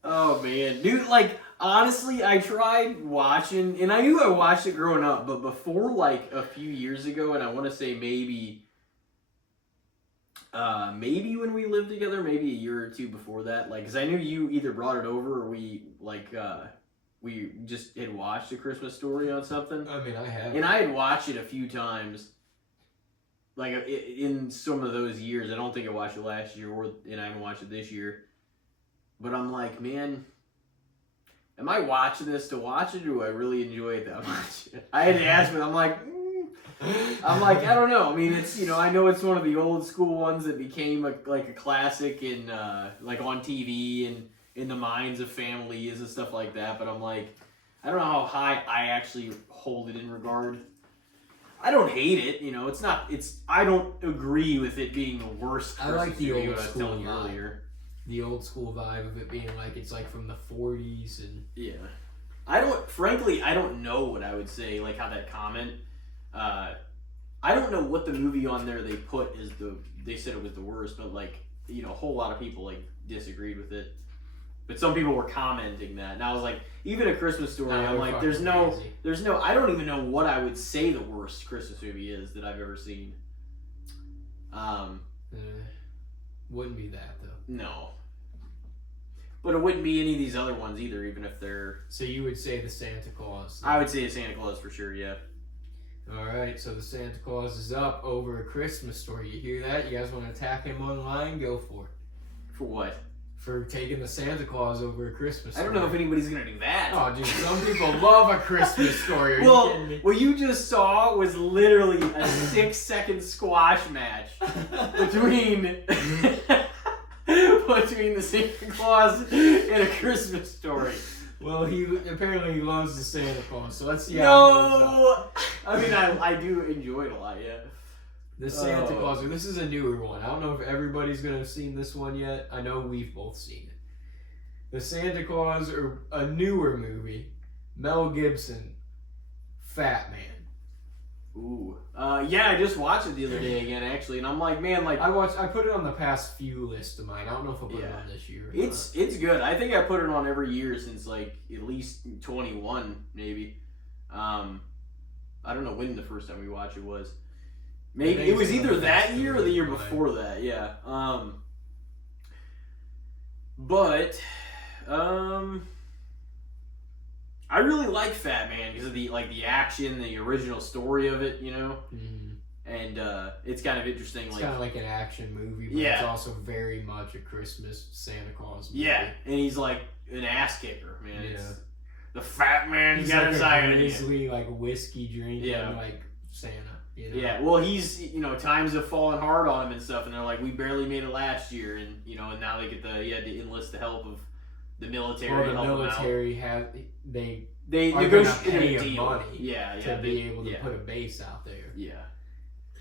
Oh, man. Dude, like, honestly, I tried watching, and I knew I watched it growing up, but before, like, a few years ago, and I want to say maybe when we lived together, maybe a year or two before that, like, because I knew you either brought it over or we just had watched A Christmas Story on something. I mean, I have. And I had watched it a few times, like, in some of those years. I don't think I watched it last year, and I haven't watched it this year. But I'm like, man, am I watching this to watch it, or do I really enjoy it that much? I had to ask me, I'm like, I don't know. I mean, it's, I know it's one of the old school ones that became a classic in, like, on TV and in the minds of families and stuff like that. But I'm like, I don't know how high I actually hold it in regard. I don't hate it. You know, it's not. It's. I don't agree with it being the worst. I like the movie, old what I was school telling you vibe. earlier. The old school vibe of it being like it's like from the 40s and yeah. Frankly, I don't know what I would say. Like how that comment. I don't know what the movie on there they put is they said it was the worst, but like, you know, a whole lot of people like disagreed with it. But some people were commenting that, and I was like, even A Christmas Story, I'm like, there's no, I don't even know what I would say the worst Christmas movie is that I've ever seen. Wouldn't be that though. No. But it wouldn't be any of these other ones either, even if they're. So you would say the Santa Claus? I would say the Santa Claus for sure, yeah. All right, so the Santa Claus is up over A Christmas Story. You hear that? You guys want to attack him online? Go for it. For what? For taking the Santa Claus over A Christmas Story. I don't know if anybody's gonna do that. Oh, dude, some people love A Christmas Story. Are you kidding me? What you just saw was literally a 6-second squash match between the Santa Claus and A Christmas Story. Well, he apparently loves the Santa Claus, so let's see how it goes. I mean, I do enjoy it a lot, yeah. The Santa Claus. This is a newer one. I don't know if everybody's going to have seen this one yet. I know we've both seen it. The Santa Claus, or a newer movie. Mel Gibson, Fat Man. Ooh. Yeah, I just watched it the other day again, actually, and I'm like, man, like... I put it on the past few lists of mine. I don't know if I'll put it on this year. It's good. I think I put it on every year since, like, at least 21, maybe. I don't know when the first time we watched it was. Maybe it was either that year or the year before that, yeah. I really like Fat Man because of the action, the original story of it, you know. Mm-hmm. And it's kind of interesting. It's kind of like an action movie, but it's also very much a Christmas Santa Claus movie. Yeah, and he's like an ass kicker, man. Yeah. It's the Fat Man. He's got like a grizzly, like whiskey drinking, like Santa. You know? Yeah, well, he's, you know, times have fallen hard on him and stuff, and they're like, we barely made it last year, and, you know, and now they get he had to enlist the help of the military. Well, the military they negotiated a deal. Money to be able to put a base out there. Yeah,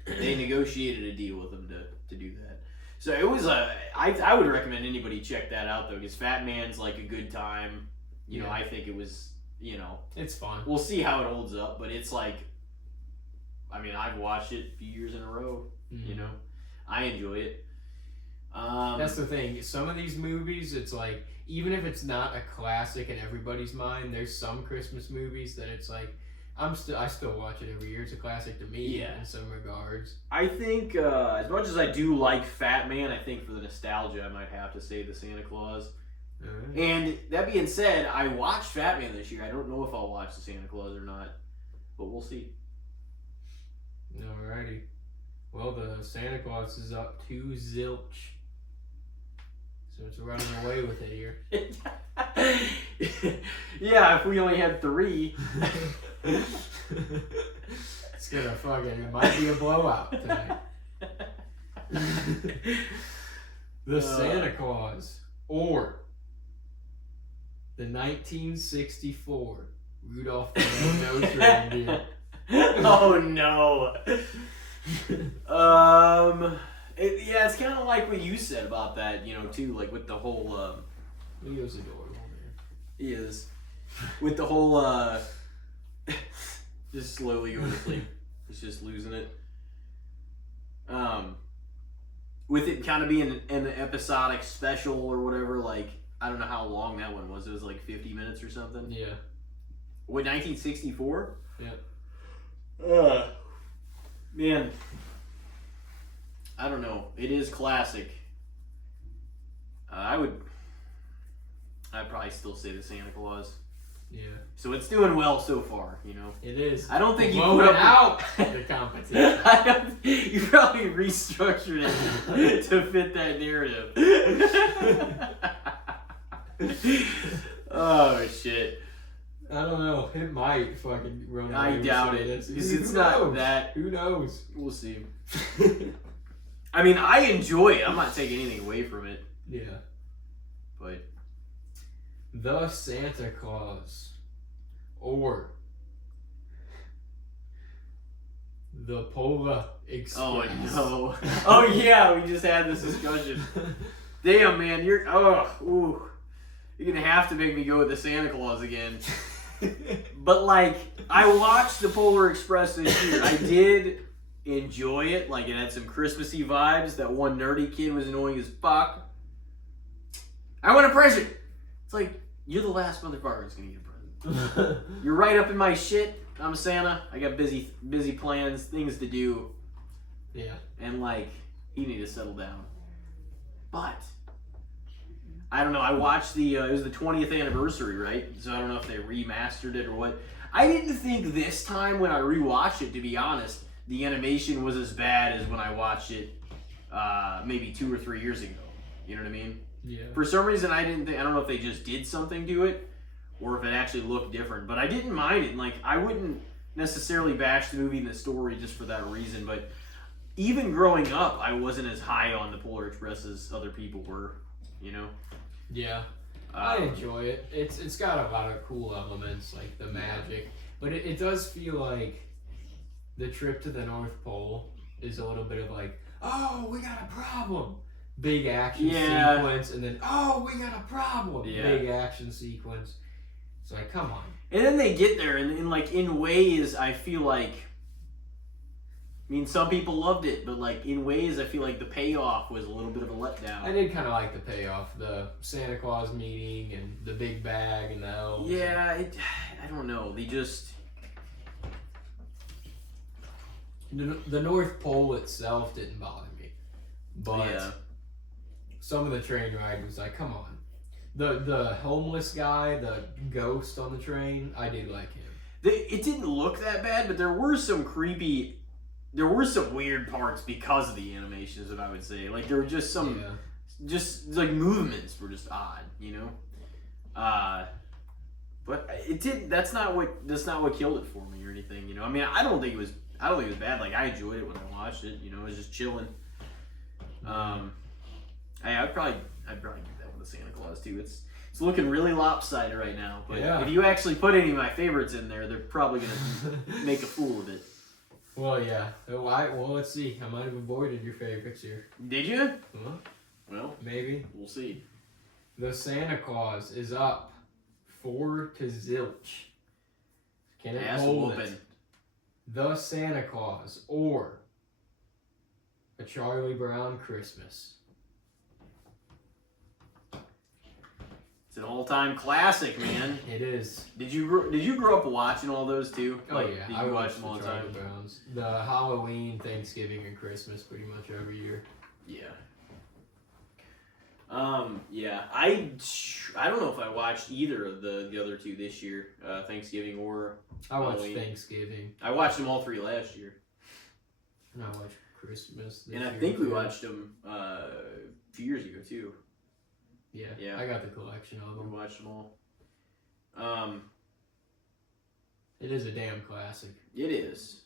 they negotiated a deal with him to do that. So it was I would recommend anybody check that out though, because Fat Man's like a good time. You know, I think it was, you know, it's fun. We'll see how it holds up, but it's like. I mean, I've watched it a few years in a row. Mm-hmm. You know, I enjoy it. That's the thing. Some of these movies, it's like, even if it's not a classic in everybody's mind, there's some Christmas movies that it's like, I still watch it every year. It's a classic to me in some regards. I think as much as I do like Fat Man, I think for the nostalgia, I might have to say the Santa Claus. Right. And that being said, I watched Fat Man this year. I don't know if I'll watch the Santa Claus or not, but we'll see. Alrighty. Well, the Santa Claus is up 2 zilch. So it's running away with it here. Yeah, if we only had 3. It's gonna it might be a blowout tonight. The Santa Claus, or the 1964 Rudolph the Red-Nosed Reindeer. Oh no. It's kind of like what you said about that, you know, too, like with the whole Leo's adorable, man. He is. With the whole just slowly going to sleep. He's just losing it. With it kind of being an episodic special or whatever, like I don't know how long that one was. It was like 50 minutes or something. Yeah. What, 1964? Yeah. Man, I don't know. It is classic. I'd probably still say the Santa Claus. Yeah. So it's doing well so far, you know. It is. I don't think you put out the competition. You probably restructured it to fit that narrative. Oh shit. I don't know. It might fucking run away. I doubt it. It's not that. Who knows? We'll see. I mean, I enjoy it. I'm not taking anything away from it. Yeah. But. The Santa Claus. Or. The Polar Express. Oh no! Oh yeah, we just had this discussion. Damn, man, you're gonna have to make me go with the Santa Claus again. But like, I watched the Polar Express this year. I did enjoy it. Like, it had some Christmassy vibes. That one nerdy kid was annoying as fuck. I want a present. It's like, you're the last motherfucker that's gonna get a present. You're right up in my shit. I'm Santa. I got busy plans, things to do. Yeah. And like, you need to settle down. But I don't know. I watched the it was the 20th anniversary, right? So I don't know if they remastered it or what. I didn't think this time when I rewatched it, to be honest, the animation was as bad as when I watched it maybe 2 or 3 years ago. You know what I mean? Yeah. For some reason, I didn't think. I don't know if they just did something to it, or if it actually looked different. But I didn't mind it. Like, I wouldn't necessarily bash the movie and the story just for that reason. But even growing up, I wasn't as high on the Polar Express as other people were. You know? Yeah. I enjoy it. It's got a lot of cool elements, like the magic. But it does feel like the trip to the North Pole is a little bit of like, oh, we got a problem. Big action sequence, and then, oh, we got a problem. Yeah. Big action sequence. It's like, come on. And then they get there, and like, in ways, I feel like, I mean, some people loved it, but like, in ways, I feel like the payoff was a little bit of a letdown. I did kind of like the payoff, the Santa Claus meeting and the big bag and the elves. Yeah, I don't know. They just... The North Pole itself didn't bother me, but some of the train ride was like, come on. The homeless guy, the ghost on the train, I did like him. It didn't look that bad, but there were some weird parts because of the animation, is what I would say. Like, there were just some, just like movements were just odd, you know. But it did. That's not what killed it for me or anything, you know. I mean, I don't think it was bad. Like, I enjoyed it when I watched it. You know, it was just chilling. I'd probably give that one to Santa Claus too. It's looking really lopsided right now. But if you actually put any of my favorites in there, they're probably gonna make a fool of it. Well, yeah. Well, let's see. I might have avoided your favorites here. Did you? Huh? Well, maybe. We'll see. The Santa Claus is up 4 to zilch. Can it hold it? The Santa Claus or A Charlie Brown Christmas. It's an all-time classic, man. It is. Did you grow up watching all those too? Oh like, yeah, did I you watch watch them all the Charlie time? Browns. The Halloween, Thanksgiving, and Christmas pretty much every year. Yeah. Yeah. I don't know if I watched either of the other two this year, Thanksgiving or I watched Halloween. Thanksgiving. I watched them all 3 last year. And I watched Christmas this year. And I think we watched them a few years ago too. Yeah. I got the collection of them. We watched them all. It is a damn classic. It is.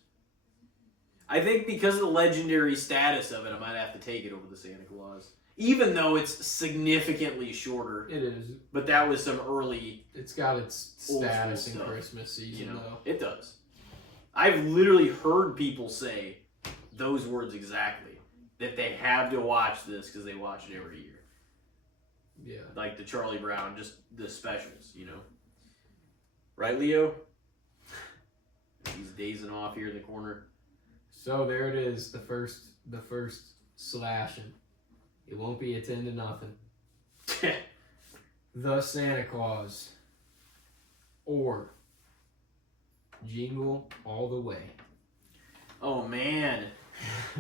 I think because of the legendary status of it, I might have to take it over the Santa Claus. Even though it's significantly shorter. It is. But that was some early... It's got its status in stuff, Christmas season, you know? though. It does. I've literally heard people say those words exactly. That they have to watch this because they watch it every year. Yeah. Like the Charlie Brown, just the specials, you know? Right, Leo? He's dazing off here in the corner. So there it is, the first slashing. It won't be a 10-0. The Santa Claus or Jingle All the Way. Oh man,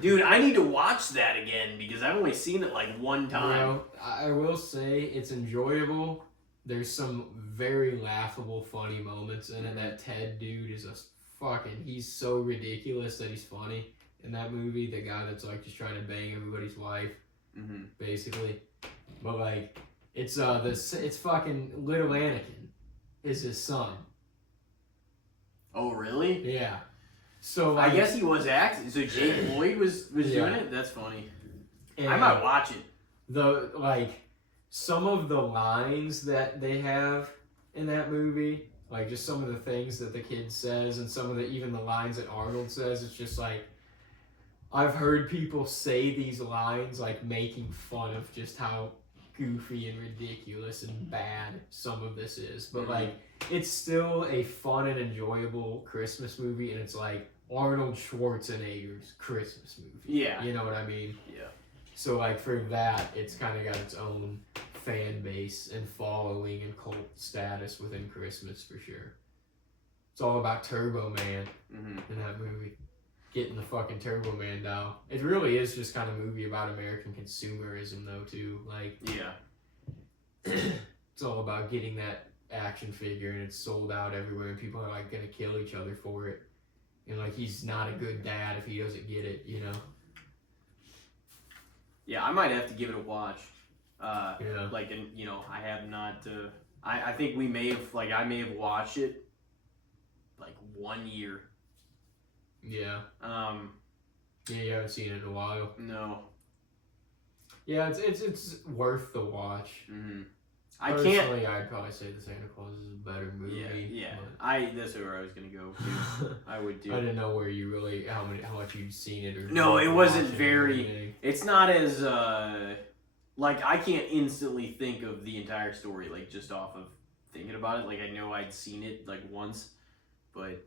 dude, I need to watch that again because I've only seen it like one time. Well, I will say it's enjoyable. There's some very laughable, funny moments in it. That Ted dude is he's so ridiculous that he's funny in that movie. The guy that's like just trying to bang everybody's wife, basically. But like, it's fucking little Anakin is his son. Oh really? Yeah. So like, I guess he was acting. So Jake Lloyd was doing it. That's funny. I might watch it. Some of the lines that they have in that movie Like, just some of the things that the kid says and some of even the lines that Arnold says, it's just like, I've heard people say these lines, like, making fun of just how goofy and ridiculous and bad some of this is. But, like, it's still a fun and enjoyable Christmas movie, and it's like Arnold Schwarzenegger's Christmas movie. Yeah. You know what I mean? Yeah. So, like, for that, it's kind of got its own fan base and following and cult status within Christmas, for sure. It's all about Turbo Man in that movie. Getting the fucking Turbo Man doll. It really is just kind of a movie about American consumerism, though, too. Like, yeah. It's all about getting that action figure, and it's sold out everywhere, and people are, like, gonna kill each other for it. And, like, he's not a good dad if he doesn't get it, you know? Yeah, I might have to give it a watch. Yeah. Like, and you know, I have not. I think we may have, like, I may have watched it like 1 year. Yeah. Yeah, you haven't seen it in a while. No. Yeah, it's worth the watch. I Personally, I'd probably say the Santa Claus is a better movie. Yeah. But... That's where I was gonna go too. I would do. I didn't know where you really how much you'd seen it or. No, it wasn't very. It's not as like, I can't instantly think of the entire story, like, just off of thinking about it. Like, I know I'd seen it like once, but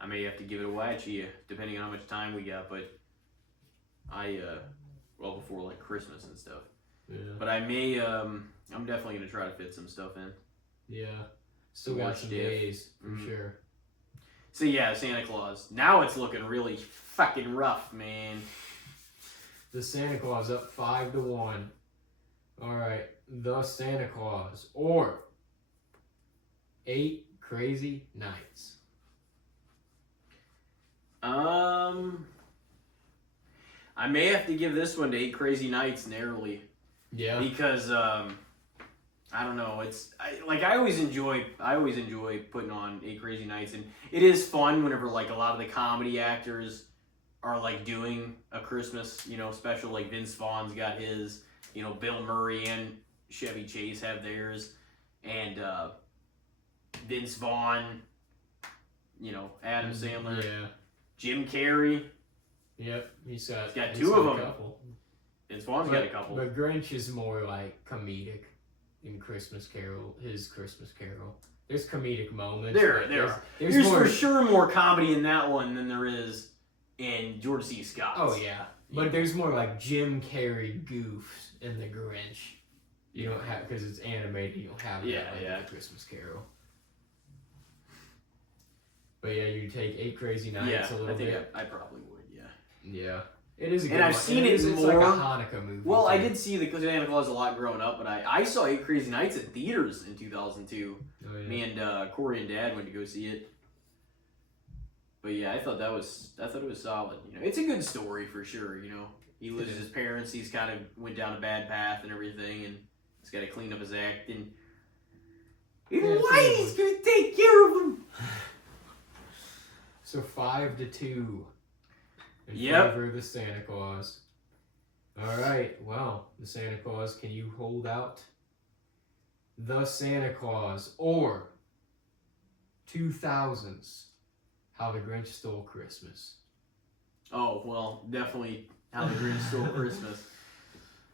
I may have to give it a watch, depending on how much time we got. But well, before like Christmas and stuff. Yeah. But I may I'm definitely gonna try to fit some stuff in. Yeah. Still got some days for sure. So yeah, Santa Claus. Now it's looking really fucking rough, man. The Santa Claus up 5-1. All right, the Santa Claus or 8 Crazy Nights. I may have to give this one to 8 Crazy Nights narrowly. Yeah. Because I don't know. I always enjoy putting on 8 Crazy Nights, and it is fun whenever, like, a lot of the comedy actors are, like, doing a Christmas, you know, special. Like, Vince Vaughn's got his, you know, Bill Murray and Chevy Chase have theirs, and Vince Vaughn, you know, Adam Sandler, yeah, Jim Carrey. Yep, he's got two of them. Couple. Vince Vaughn's got a couple. But Grinch is more like comedic in Christmas Carol. His Christmas Carol. There's comedic moments. There's for sure more comedy in that one than there is in George C. Scott's. Oh yeah, but there's more like Jim Carrey goofs in the Grinch. You don't have, because it's animated. You don't have that in the Christmas Carol. But yeah, you take 8 Crazy Nights a little bit. I probably would. Yeah, it is. And I've seen it more. It's like a Hanukkah movie. Well, I did see the Santa Claus a lot growing up, but I saw 8 Crazy Nights at theaters in 2002. Oh, yeah. Me and Corey and Dad went to go see it. But yeah, I thought it was solid. You know, it's a good story for sure. You know, he loses his parents. He's kind of went down a bad path and everything, and he's got to clean up his act. And Whitey's gonna take care of him. So 5-2 in favor of the Santa Claus. All right, well, the Santa Claus, can you hold out? The Santa Claus or 2000s, How the Grinch Stole Christmas. Oh, well, definitely How the Grinch Stole Christmas.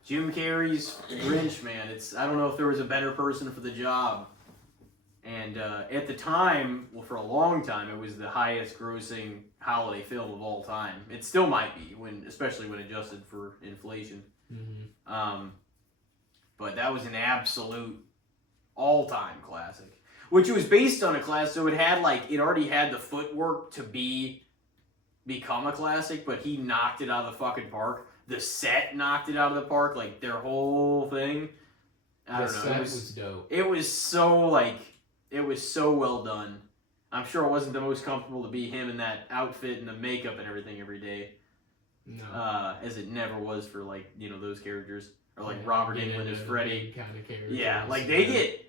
Jim Carrey's Grinch, man. I don't know if there was a better person for the job. And at the time, well, for a long time, it was the highest grossing holiday film of all time. It still might be, especially when adjusted for inflation. Mm-hmm. But that was an absolute all-time classic. Which was based on a classic, so it already had the footwork to become a classic, but he knocked it out of the fucking park. The set knocked it out of the park, like their whole thing. I don't know. It was dope. It was so well done. I'm sure it wasn't the most comfortable to be him in that outfit and the makeup and everything every day. No. As it never was for, like, you know, those characters. Or like Robert Englund as Freddy. Kind of characters. Yeah, like they get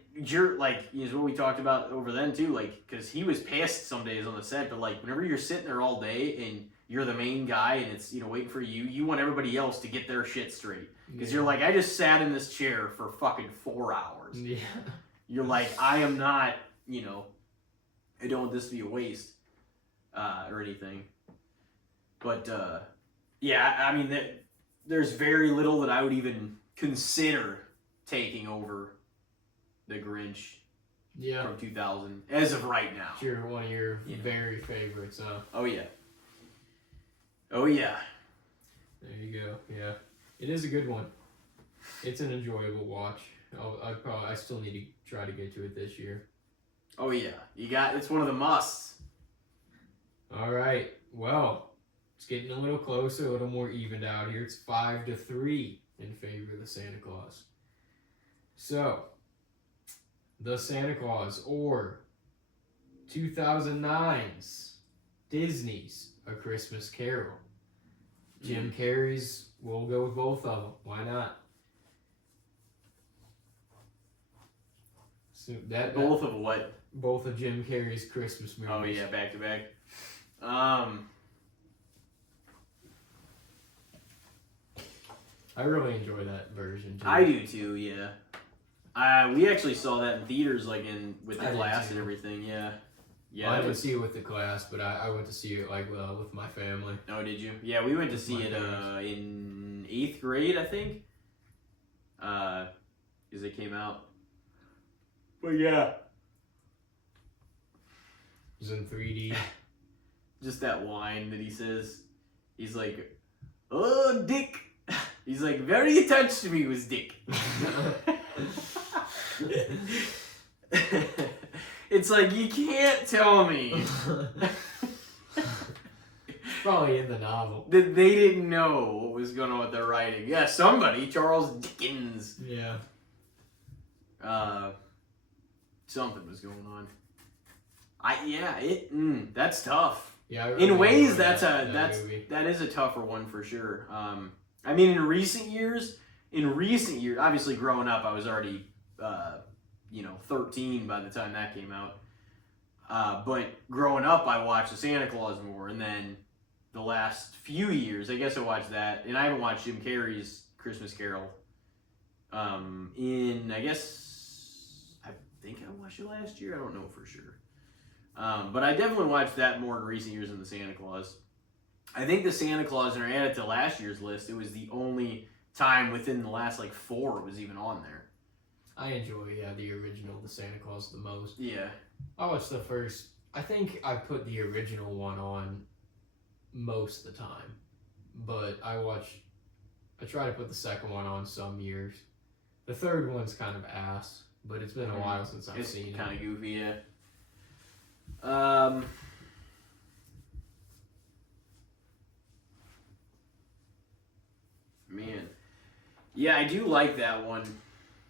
like, is what we talked about over then too, like, because he was pissed some days on the set, but like whenever you're sitting there all day and you're the main guy and it's, you know, waiting for you want everybody else to get their shit straight. Because you're like, I just sat in this chair for fucking 4 hours. Yeah. You're like, I am not you know, I don't want this to be a waste or anything. But yeah, I mean, there's very little that I would even consider taking over the Grinch from 2000 as of right now. Sure, one of your very favorites, huh? Oh yeah. Oh yeah. There you go. Yeah, it is a good one. It's an enjoyable watch. I still need to try to get to it this year. Oh yeah, it's one of the musts. All right. Well, it's getting a little closer, a little more evened out here. It's 5-3 in favor of the Santa Claus. So, the Santa Claus or 2009's Disney's A Christmas Carol. Jim Carrey's. We'll go with both of them. Why not? So Both of what? Both of Jim Carrey's Christmas movies. Oh yeah, back to back. I really enjoy that version too. I do too. Yeah. We actually saw that in theaters, like with the I did class too. and everything. Yeah. Yeah. Well, I didn't see it with the class, but I went to see it with my family. Oh, did you? Yeah, we went to see it in 8th grade, I think. Because it came out. But yeah. It was in 3D. Just that line that he says. He's like, "Oh, Dick." He's like, "Very attached to me was Dick." It's like, you can't tell me Probably in the novel. that they didn't know what was going on with their writing. Yeah, somebody, Charles Dickens. Yeah. Something was going on. That's tough. Yeah. In ways, that that is a tougher one for sure. I mean, in recent years, obviously growing up, I was already, 13 by the time that came out. But growing up, I watched the Santa Claus more, and then the last few years, I guess I watched that, and I haven't watched Jim Carrey's Christmas Carol. I think I watched it last year. I don't know for sure. But I definitely watched that more in recent years than the Santa Claus. I think the Santa Claus, and I added to last year's list, it was the only time within the last 4 it was even on there. I enjoy the original, the Santa Claus, the most. Yeah. I watched the first. I think I put the original one on most of the time, but I try to put the second one on some years. The third one's kind of ass, but it's been a while since I've seen it. It's kind of goofy, yeah. Man. Yeah, I do like that one.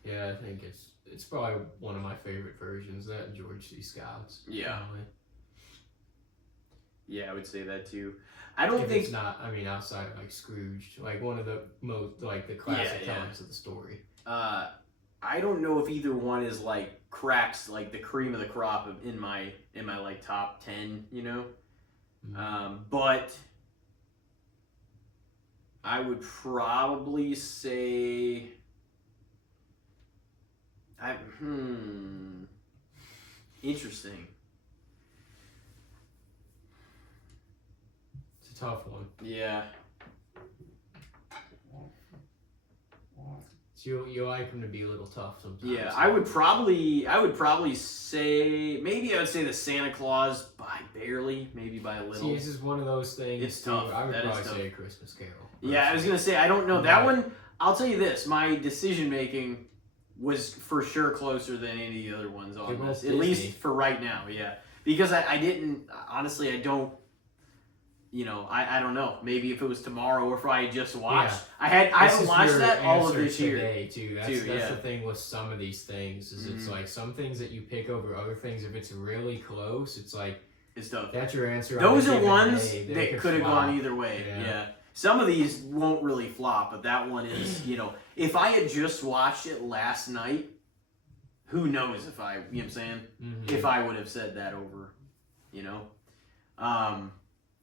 Yeah, I think it's probably one of my favorite versions. That and George C. Scott's. Yeah. Probably. Yeah, I would say that too. I don't think it's not. I mean, outside of Scrooge, one of the most the classic times of the story. I don't know if either one is cracks the cream of the crop in my top 10. But I would probably say interesting. It's a tough one. Yeah. So you like them to be a little tough sometimes. Yeah, I would probably say maybe I would say the Santa Claus by barely, maybe by a little. See, this is one of those things. It's tough. I would That is probably tough. say A Christmas Carol. Yeah, I was gonna say I don't know that one. I'll tell you this: my decision making was for sure closer than any of the other ones on They're this, both at Disney. least for right now. Yeah, because I didn't honestly. I don't. I don't know. Maybe if it was tomorrow or if I had just watched. I haven't watched that all of this year. Today, too. That's yeah. the thing with some of these things is it's some things that you pick over other things. If it's really close, it's It's tough. that's your answer. Those on a are given ones day. They that could have flop. gone either way. Yeah. Yeah. Some of these won't really flop, but that one is, if I had just watched it last night, who knows if I, you know what I'm saying? Mm-hmm. If I would have said that over,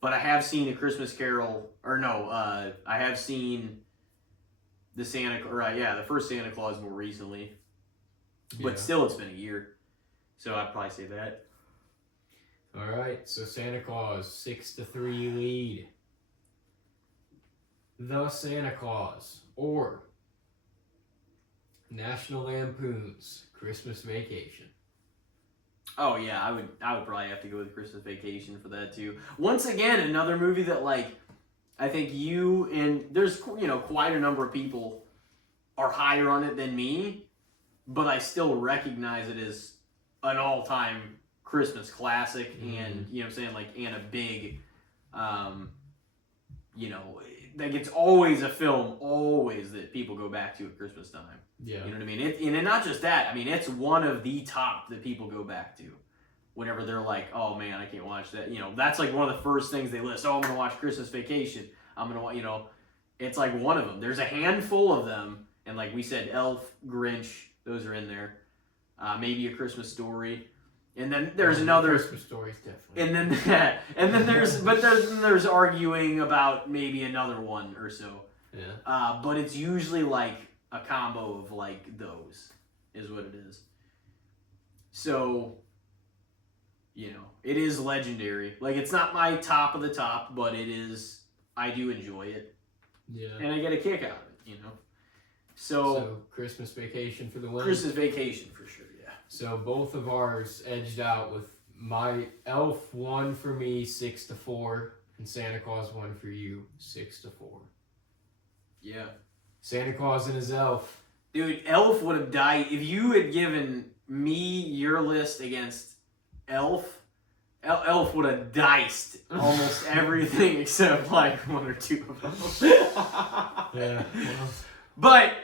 But I have seen A Christmas Carol, I have seen the the first Santa Claus more recently. But still, it's been a year. So I'd probably say that. All right, so Santa Claus 6-3 lead. The Santa Claus or National Lampoon's Christmas Vacation. Oh yeah, I would probably have to go with Christmas Vacation for that too. Once again, another movie that like I think you and there's quite a number of people are higher on it than me, but I still recognize it as an all-time Christmas classic, and you know what I'm saying, like, and a big, like it's always a film, always that people go back to at Christmas time. Yeah, you know what I mean. And not just that. I mean, it's one of the top that people go back to whenever they're like, oh man, I can't watch that. You know, that's like one of the first things they list. Oh, I'm gonna watch Christmas Vacation. I'm gonna watch. You know, it's like one of them. There's a handful of them, and like we said, Elf, Grinch, those are in there. Maybe A Christmas Story. And then there's another Christmas Stories, definitely. And then there's arguing about maybe another one or so. Yeah. But it's usually like a combo of like those is what it is. So, it is legendary. Like it's not my top of the top, but it is. I do enjoy it. Yeah. And I get a kick out of it. So Christmas Vacation for the win. Christmas Vacation for sure. So both of ours edged out with my Elf won for me 6-4, and Santa Claus won for you 6-4. Yeah. Santa Claus and his elf. Dude, Elf would have died if you had given me your list against Elf. Elf would have diced almost everything except like one or two of them. Yeah. But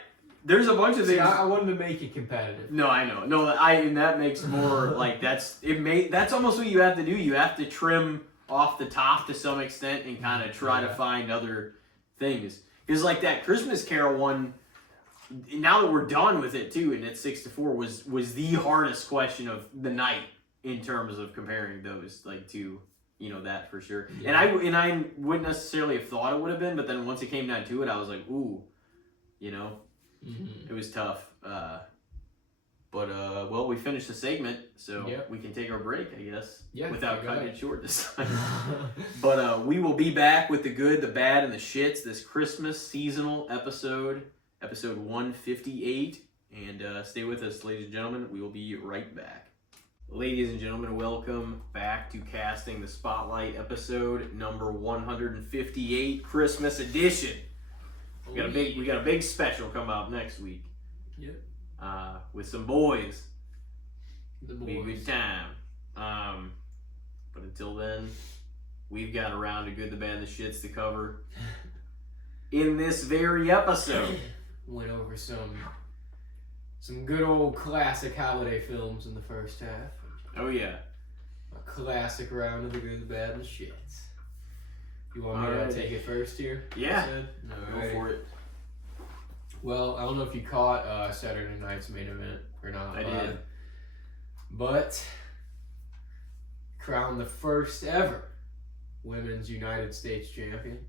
there's a bunch of things. I wanted to make it competitive. No, I know. No, and that makes more like that's almost what you have to do. You have to trim off the top to some extent and kind of try to find other things. Because like that Christmas Carol one, now that we're done with it too, and it's 6-4 was the hardest question of the night in terms of comparing those like to that for sure. Yeah. And I wouldn't necessarily have thought it would have been, but then once it came down to it, I was like, ooh, It was tough. Well, we finished the segment, so we can take our break, I guess, without cutting it short this time. But we will be back with the good, the bad, and the shits this Christmas seasonal episode 158. And stay with us, ladies and gentlemen. We will be right back. Ladies and gentlemen, welcome back to Casting the Spotlight, episode number 158, Christmas edition. We got a big special come out next week. Yep. With some boys. The boys. Be a good time. But until then, we've got a round of good, the bad, the shits to cover in this very episode. Went over some good old classic holiday films in the first half. Oh yeah. A classic round of the good, the bad, and the shits. You want me to take it first here? Yeah. Go for it. Well, I don't know if you caught Saturday night's main event or not. I did. But crowned the first ever Women's United States Champion,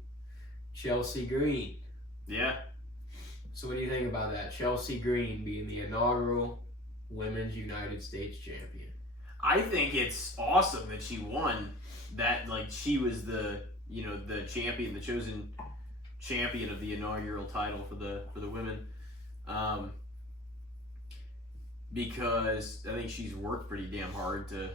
Chelsea Green. Yeah. So what do you think about that? Chelsea Green being the inaugural Women's United States Champion. I think it's awesome that she won. That like she was the the champion, the chosen champion of the inaugural title for the women, because I think she's worked pretty damn hard to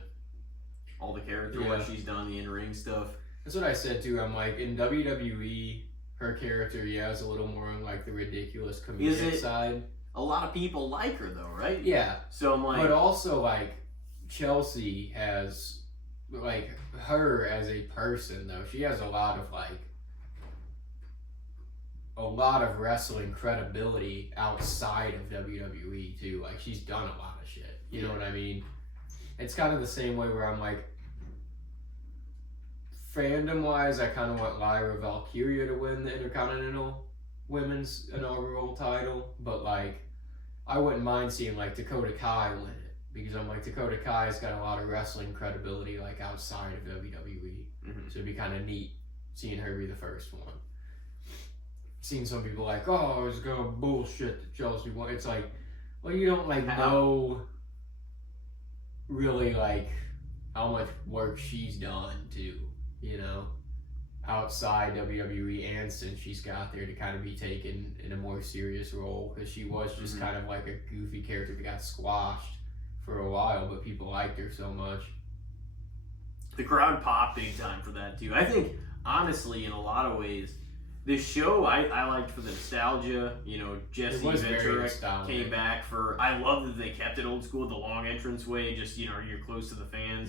all the character work she's done, the in-ring stuff. That's what I said too. I'm like, in WWE, her character is a little more on like the ridiculous comedic side. A lot of people like her though, right? Yeah. So I'm like, but also like Chelsea has like her as a person though. She has a lot of wrestling credibility outside of WWE too. Like she's done a lot of shit. You know what I mean? It's kind of the same way where I'm like, fandom wise, I kind of want Lyra Valkyria to win the Intercontinental Women's inaugural title, but like I wouldn't mind seeing like Dakota Kai win it, because I'm like, Dakota Kai's got a lot of wrestling credibility like outside of WWE. So it'd be kind of neat seeing her be the first one. Seen some people like, oh, it's gonna bullshit that Chelsea won. It's like, well, you don't like know really like how much work she's done too, you know, outside WWE, and since she's got there to kind of be taken in a more serious role, because she was just kind of like a goofy character that got squashed for a while, but people liked her so much. The crowd popped big time for that too. I think honestly, in a lot of ways, this show I liked for the nostalgia. You know, Jesse Ventura came back for. I love that they kept it old school, the long entranceway. Just you're close to the fans.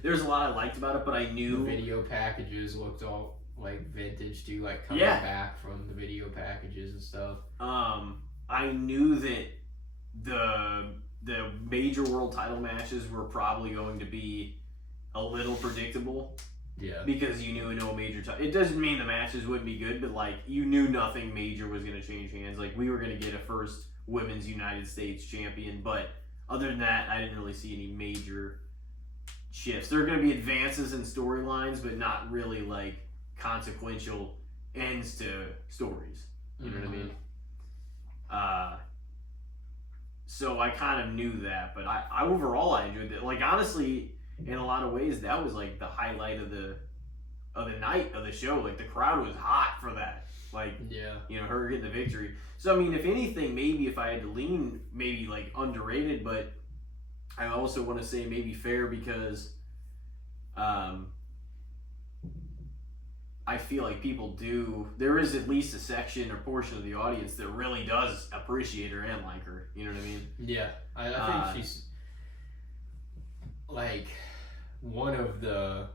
There's a lot I liked about it, but I knew the video packages looked all like vintage too, like coming back from the video packages and stuff. I knew that the major world title matches were probably going to be a little predictable. Yeah. Because you knew no major title. It doesn't mean the matches wouldn't be good, but like you knew nothing major was going to change hands. Like we were going to get a first women's United States champion, but other than that, I didn't really see any major shifts. There are going to be advances in storylines, but not really like consequential ends to stories. You know what I mean? So I kind of knew that, but I overall I enjoyed it. Like honestly, in a lot of ways, that was like the highlight of the night of the show. Like the crowd was hot for that. Like her getting the victory. So I mean, if anything, maybe if I had to lean, maybe like underrated, but I also want to say maybe fair because I feel like there is at least a section or portion of the audience that really does appreciate her and like her. You know what I mean? Yeah, I think she's like one of the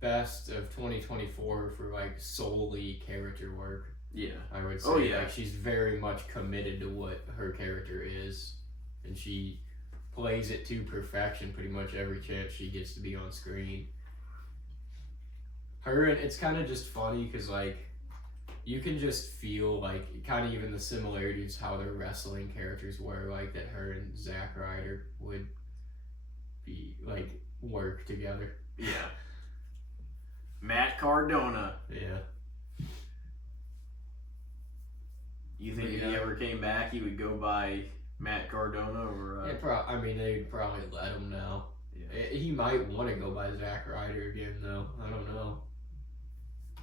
best of 2024 for like solely character work. Yeah, I would say. Like she's very much committed to what her character is, and she plays it to perfection pretty much every chance she gets to be on screen. Her, and it's kind of just funny because like you can just feel like kind of even the similarities how their wrestling characters were, like that her and Zack Ryder would be like work together. Yeah. Matt Cardona. Yeah. You think if he ever came back, he would go by Matt Cardona or? I mean, they'd probably let him now. Yeah. He might want to go by Zack Ryder again, though. I don't know.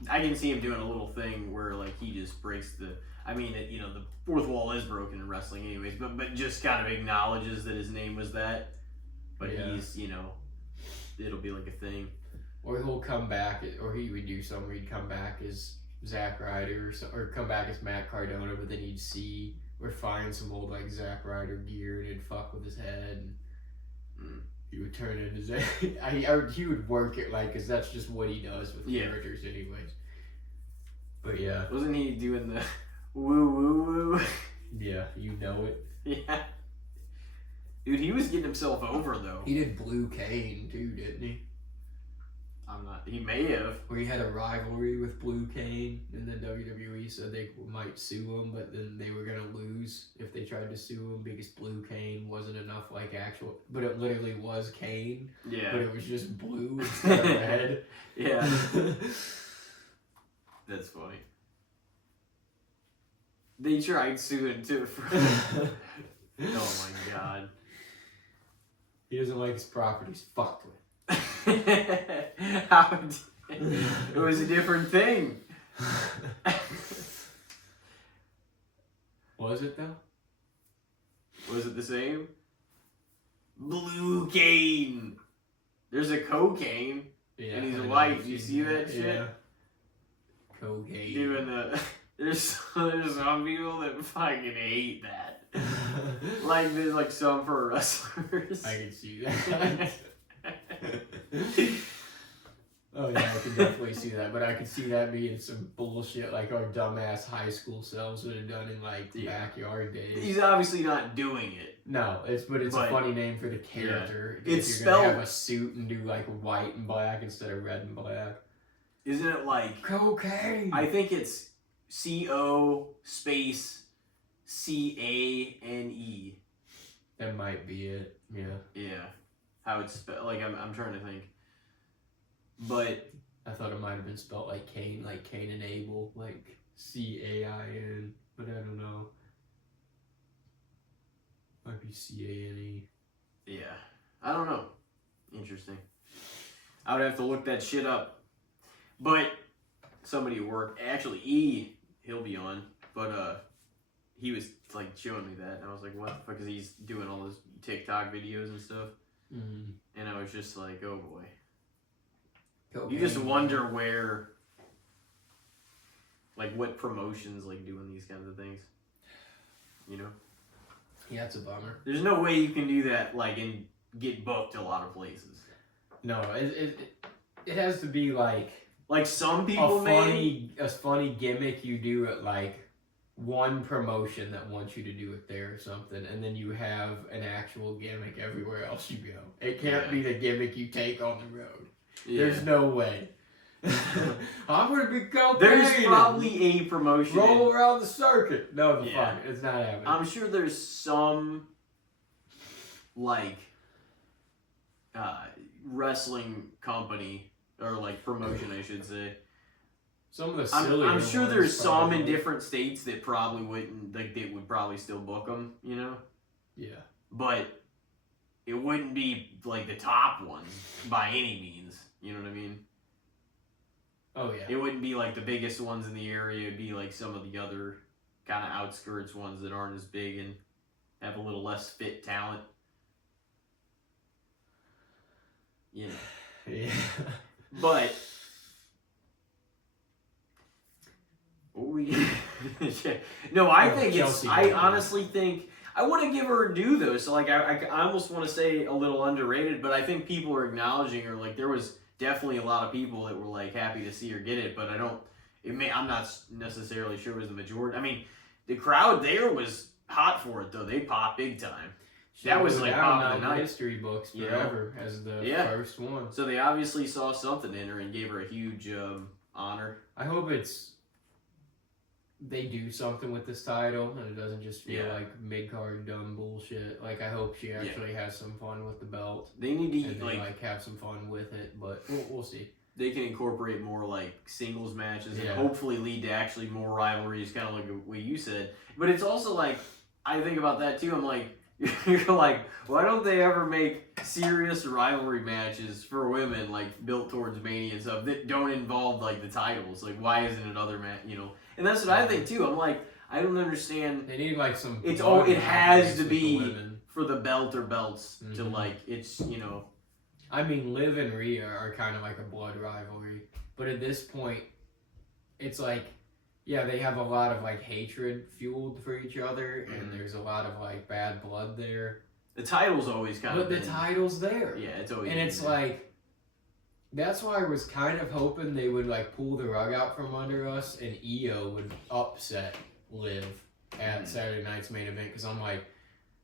I can see him doing a little thing where like he just breaks the. I mean, the fourth wall is broken in wrestling, anyways. But just kind of acknowledges that his name was that. But he's it'll be like a thing. Or he'll come back, or he would do something where he'd come back as Zack Ryder, or come back as Matt Cardona, but then he'd see or find some old like Zack Ryder gear and it'd fuck with his head, and he would turn into Zack. He would work it like, cause that's just what he does with characters, anyways. But yeah, wasn't he doing the woo woo woo? Yeah, you know it. Yeah, dude, he was getting himself over though. He did Blue Cane too, didn't he? He may have. Where he had a rivalry with Blue Cane, and then WWE said they might sue him, but then they were gonna lose if they tried to sue him because Blue Cane wasn't enough like actual. But it literally was Cane. Yeah. But it was just blue instead of red. Yeah. That's funny. They tried suing too. Oh my god. He doesn't like his properties fucked with. It was a different thing. Was it though? Was it the same? Blue Cane. There's a cocaine. Yeah. And he's white. You see that shit? Yeah. Cocaine. Doing there's some people that fucking hate that. Like there's like some pro wrestlers. I can see that. Oh yeah, I can definitely see that, but I could see that being some bullshit like our dumbass high school selves would have done in like backyard days. He's obviously not doing it. No, it's a funny name for the character. Yeah. It's you're spelled. Gonna have a suit and do like white and black instead of red and black. Isn't it like cocaine? I think it's CO space CANE. That might be it. Yeah. Yeah. How it's spelled? Like I'm trying to think. But I thought it might have been spelled like Cain and Abel, like CAIN, but I don't know. Might be CANE. Yeah, I don't know. Interesting. I would have to look that shit up. But somebody at work, actually, he'll be on, but he was like showing me that, and I was like, what the fuck? Because he's doing all those TikTok videos and stuff, and I was just like, oh boy. Cocaine. You just wonder where, like, what promotions like doing these kinds of things, you know? Yeah, it's a bummer. There's no way you can do that, like, and get booked a lot of places. No, it has to be like some people a funny gimmick you do at like one promotion that wants you to do it there or something, and then you have an actual gimmick everywhere else you go. It can't be the gimmick you take on the road. Yeah. There's no way. I'm gonna be cocaine. There's probably a promotion. Roll around the circuit. No, fuck, it's not happening. I'm sure there's some like wrestling company or like promotion, I should say. Some of the silly. I'm sure there's some in different states that probably wouldn't, like, they would probably still book them, you know? Yeah. But it wouldn't be like the top ones by any means. You know what I mean? Oh yeah. It wouldn't be like the biggest ones in the area. It'd be like some of the other kind of outskirts ones that aren't as big and have a little less fit talent. You know. Yeah. But no, I think it's. I honestly think I want to give her a due though. So like, I almost want to say a little underrated, but I think people are acknowledging her. Like, there was definitely a lot of people that were like happy to see her get it, but I don't. I'm not necessarily sure it was the majority. I mean, the crowd there was hot for it though. They popped big time. That was like pop of the night. History books forever as the first one. So they obviously saw something in her and gave her a huge honor. I hope they do something with this title and it doesn't just feel like mid-card dumb bullshit. Like, I hope she actually has some fun with the belt. They need to and like have some fun with it, but we'll see. They can incorporate more like singles matches and hopefully lead to actually more rivalries, kind of like what you said. But it's also like, I think about that too. I'm like, you're like, why don't they ever make serious rivalry matches for women, like built towards Mania and stuff, that don't involve like the titles? Like, why isn't it other you know? And that's what I think too. I'm like, I don't understand. They need like some. It has to be for the belt or belts to like. It's, you know. I mean, Liv and Rhea are kind of like a blood rivalry, but at this point, it's like. Yeah, they have a lot of like hatred fueled for each other, and there's a lot of like bad blood there. The title's always kind of. But the title's there. Yeah, it's always. And it's like, that's why I was kind of hoping they would like pull the rug out from under us, and Io would upset Liv at Saturday night's main event, because I'm like,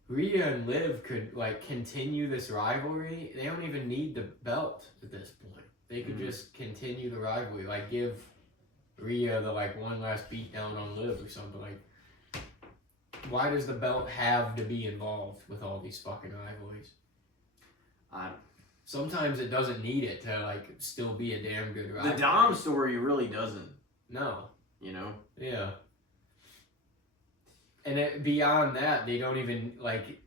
Rhea and Liv could like continue this rivalry. They don't even need the belt at this point. They could just continue the rivalry, like give Rhea the like one last beat down on Liv or something. Like, why does the belt have to be involved with all these fucking rivalries? Sometimes it doesn't need it to like still be a damn good rivalry. The Dom story really doesn't. No. You know? Yeah. And beyond that, they don't even like.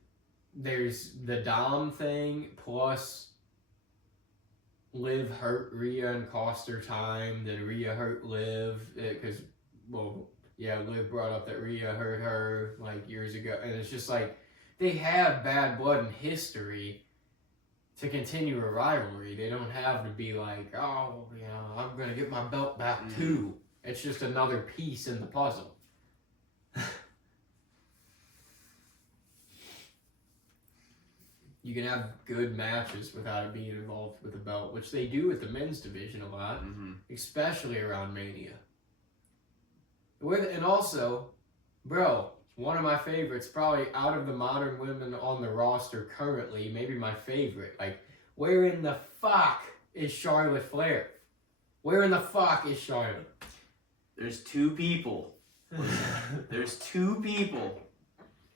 There's the Dom thing plus. Liv hurt Rhea and cost her time. Then Rhea hurt Liv because, Liv brought up that Rhea hurt her like years ago, and it's just like they have bad blood and history to continue a rivalry. They don't have to be like, oh, you know, I'm gonna get my belt back too. It's just another piece in the puzzle. You can have good matches without it being involved with the belt, which they do with the men's division a lot, especially around Mania. And also, bro, one of my favorites, probably out of the modern women on the roster currently, maybe my favorite. Like, where in the fuck is Charlotte Flair? Where in the fuck is Charlotte? There's two people. There's two people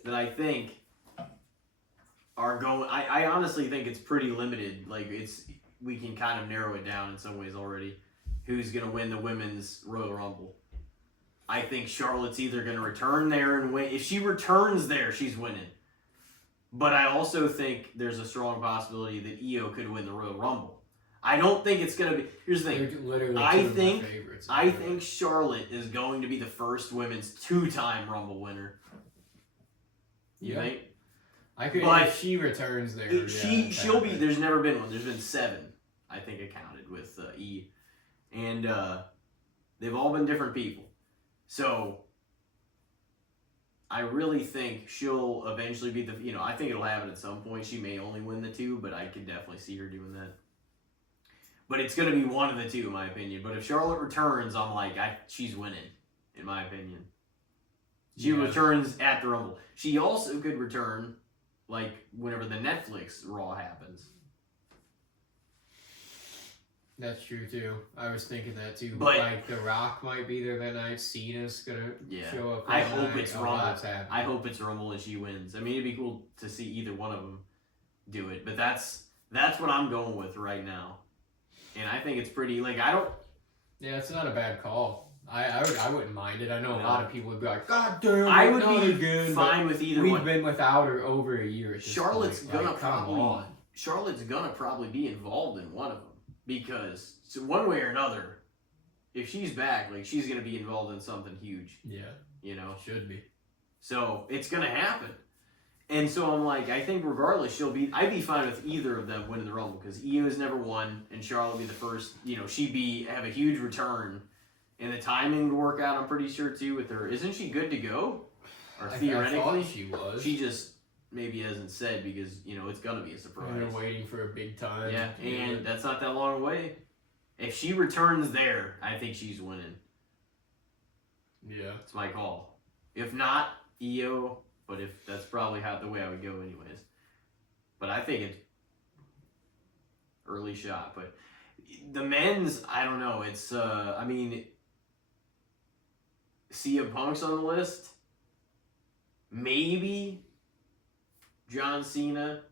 that I think are going. I honestly think it's pretty limited. Like, we can kind of narrow it down in some ways already. Who's gonna win the women's Royal Rumble? I think Charlotte's either gonna return there and win. If she returns there, she's winning. But I also think there's a strong possibility that Io could win the Royal Rumble. I don't think it's gonna be. Here's the thing. They're literally I two of my think favorites. I think Charlotte is going to be the first women's 2-time Rumble winner. You think? I could. But if she returns there, she'll be. There's never been one. There's been 7, I think, accounted with E, and they've all been different people. So I really think she'll eventually be the. I think it'll happen at some point. She may only win the 2, but I could definitely see her doing that. But it's going to be one of the 2, in my opinion. But if Charlotte returns, I'm like, she's winning, in my opinion. She returns at the Rumble. She also could return, like, whenever the Netflix Raw happens. That's true, too. I was thinking that, too. But like, The Rock might be there that night. Cena's going to show up that I hope night. it's Rumble. I hope it's Rumble and she wins. I mean, it'd be cool to see either one of them do it. But that's what I'm going with right now. And I think it's pretty, like, I don't... Yeah, it's not a bad call. I wouldn't mind it. I know a lot of people would be like, God damn, I would be again, fine with either we've one. been without her over a year. At this Charlotte's point. gonna like, probably Charlotte's gonna probably be involved in one of them because one way or another, if she's back, like she's gonna be involved in something huge. Yeah, should be. So it's gonna happen. And so I'm like, I think regardless, I'd be fine with either of them winning the Rumble because Io's never won, and Charlotte be the first. She'd have a huge return. And the timing would work out, I'm pretty sure, too, with her. Isn't she good to go? Or theoretically? I thought she was. She just maybe hasn't said because, it's going to be a surprise. They're waiting for a big time. Yeah, and that's not that long away. If she returns there, I think she's winning. Yeah. It's my call. If not, Io, but that's probably the way I would go anyways. But I think it's early shot. But the men's, I don't know. It's, CM Punk's on the list. Maybe John Cena.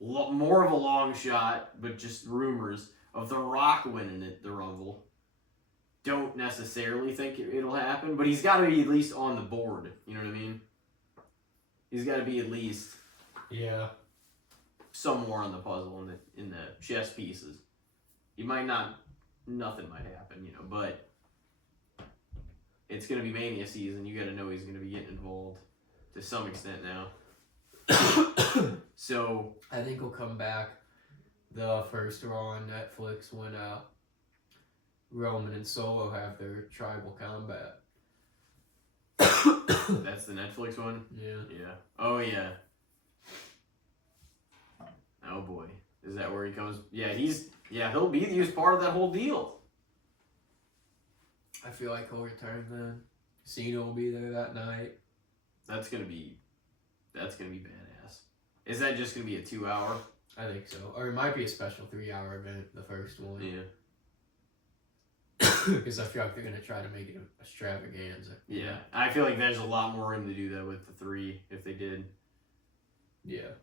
More of a long shot, but just rumors of The Rock winning the Rumble. Don't necessarily think it'll happen, but he's got to be at least on the board. You know what I mean? He's got to be at least somewhere on the puzzle in the chess pieces. He might not. Nothing might happen, but it's going to be Mania season. You got to know he's going to be getting involved to some extent now. So I think he'll come back the first Raw on Netflix when Roman and Solo have their tribal combat. That's the Netflix one? Yeah. Oh, yeah. Oh, boy. Is that where he comes? Yeah, he'll be part of that whole deal. I feel like he'll return then. Cena will be there that night. That's gonna be badass. Is that just gonna be a 2-hour? I think so. Or it might be a special 3-hour event, the first one. Yeah. Because I feel like they're gonna try to make it a extravaganza. Yeah. I feel like there's a lot more room to do that with the 3 if they did. Yeah.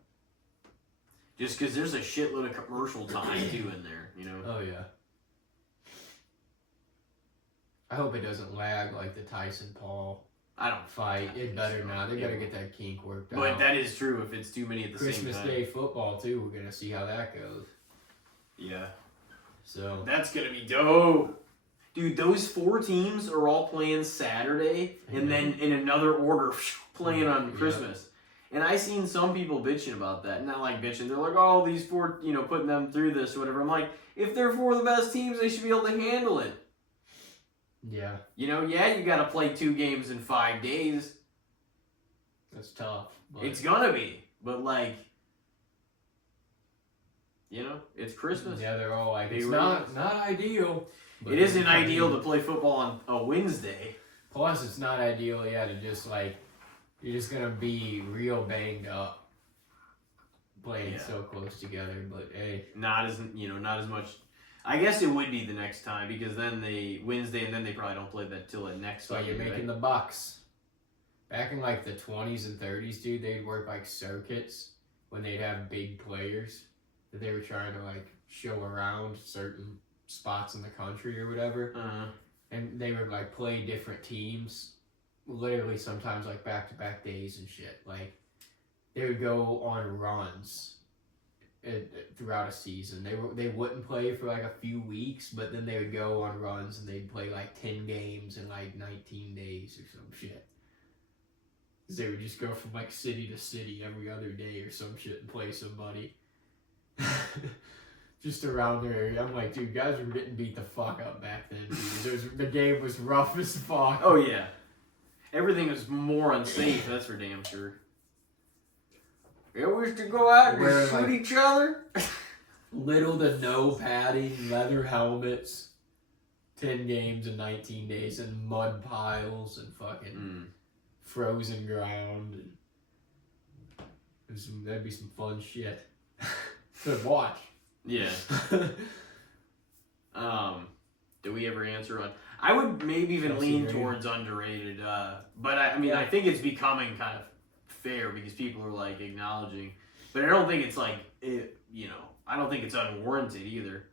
Just because there's a shitload of commercial time too in there, Oh yeah. I hope it doesn't lag like the Tyson Paul I don't fight. It better not. They gotta get that kink worked out. But that is true if it's too many at the same time. Christmas Day football too. We're gonna see how that goes. Yeah. So that's gonna be dope. Dude, those 4 teams are all playing Saturday and then in another order playing on Christmas. And I seen some people bitching about that. Not like bitching. They're like, oh, these 4, putting them through this or whatever. I'm like, if they're 4 of the best teams, they should be able to handle it. yeah. You got to play 2 games in 5 days. That's tough. But It's going to be. But, it's Christmas. yeah, they're all like, it's not ideal. It isn't ideal to play football on a Wednesday. Plus, it's not ideal, to just, you're just going to be real banged up playing so close together. But, hey. Not as much. I guess it would be the next time because then Wednesday and then they probably don't play that till the next So you're making the Bucks. Back in, the 20s and 30s, dude, they'd work, circuits when they'd have big players that they were trying to, show around certain spots in the country or whatever. Uh-huh. And they would, play different teams. Literally sometimes, back-to-back days and shit. they would go on runs throughout a season. They wouldn't play for like a few weeks, but then they would go on runs and they'd play like 10 games in like 19 days or some shit. Cause they would just go from like city to city every other day or some shit and play somebody. Just around their area. I'm like, dude, guys were getting beat the fuck up back then. Dude. The game was rough as fuck. Oh yeah, everything was more unsafe. That's for damn sure. Yeah, we used to go out and Where, shoot like, each other. Little to no padding, leather helmets, 10 games in 19 days, and mud piles and fucking frozen ground. And that'd be some fun shit to watch. Yeah. Do we ever answer on? I would maybe even lean towards underrated, but I mean, I think it's becoming kind of fair because people are like acknowledging, but I don't think it's like I don't think it's unwarranted either.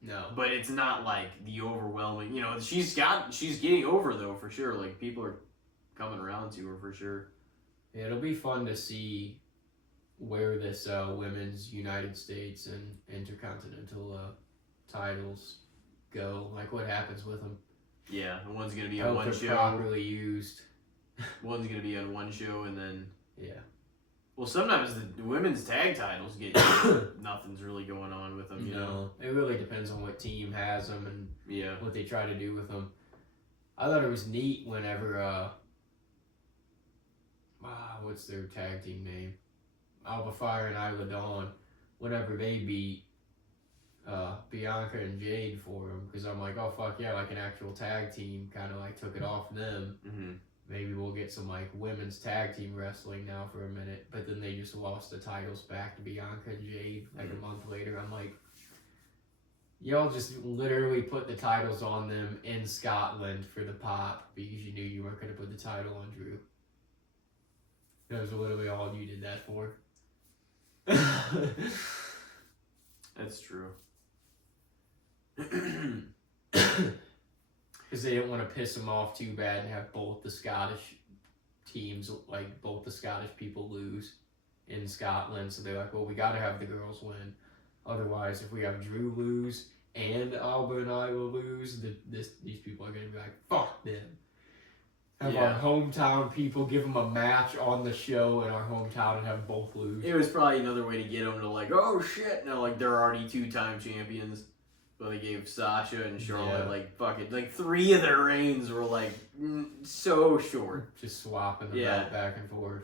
No, but it's not like the overwhelming. She's getting over though for sure. Like people are coming around to her for sure. Yeah, it'll be fun to see where this women's United States and Intercontinental titles go. Like what happens with them. Yeah, and one's gonna be on one show. Properly used. One's gonna be on one show, and then Well, sometimes the women's tag titles get nothing's really going on with them. You know, it really depends on what team has them and what they try to do with them. I thought it was neat whenever what's their tag team name? Alba Fire and Isla Dawn. Whenever they beat Bianca and Jade for them, because I'm like, oh fuck yeah, like an actual tag team kind of like took it off them. Mm-hmm. Maybe we'll get some like women's tag team wrestling now for a minute, but then they just lost the titles back to Bianca and Jade like a month later. I'm like, y'all just literally put the titles on them in Scotland for the pop because you knew you weren't going to put the title on Drew. That was literally all you did that for. That's true. Because they didn't want to piss them off too bad and have both the Scottish teams, like both the Scottish people lose in Scotland. So they're like, well, we got to have the girls win. Otherwise, if we have Drew lose and Alba and I will lose, these people are going to be like, fuck them. Have our hometown people give them a match on the show in our hometown and have both lose. It was probably another way to get them to like, oh shit, no, like they're already 2-time champions. So they gave Sasha and Charlotte like fucking like 3 of their reigns were like so short. Just swapping the belt back and forth.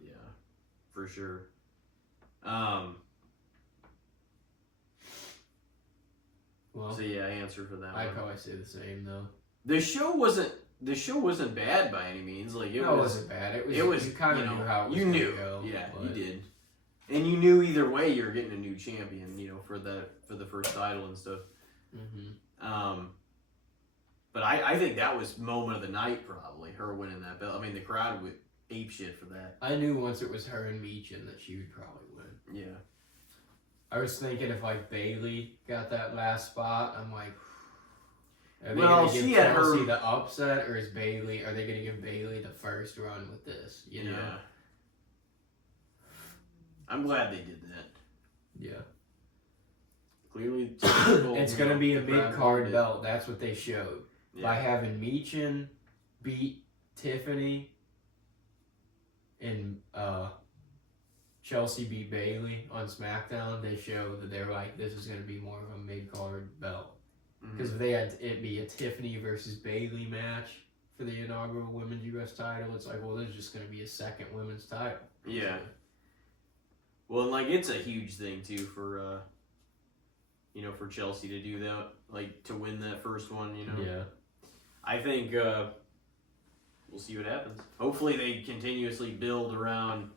Yeah, for sure. Well, so answer for that. I'd one. probably say the same though. The show wasn't bad by any means. Like it wasn't bad. It was. You kind of knew how it was. You knew. Go, you did. And you knew either way you were getting a new champion, for the first title and stuff. Mm-hmm. But I think that was moment of the night probably, her winning that belt. I mean, the crowd would ape shit for that. I knew once it was her and Meechin that she would probably win. Yeah. I was thinking if like Bayley got that last spot, I'm like, are they gonna give Chelsea the upset, or are they gonna give Bayley the first run with this? You know. Yeah. I'm glad they did that. Yeah. Clearly, it's going to be a mid-card belt. That's what they showed. Yeah. By having Meechin beat Tiffany and Chelsea beat Bayley on SmackDown, they showed that they're like, this is going to be more of a mid-card belt. Because if they had it be a Tiffany versus Bayley match for the inaugural Women's U.S. title, it's like, well, there's just going to be a second women's title. Yeah. Well, and like it's a huge thing too for for Chelsea to do that, like to win that first one. Yeah. I think we'll see what happens. Hopefully, they continuously build around.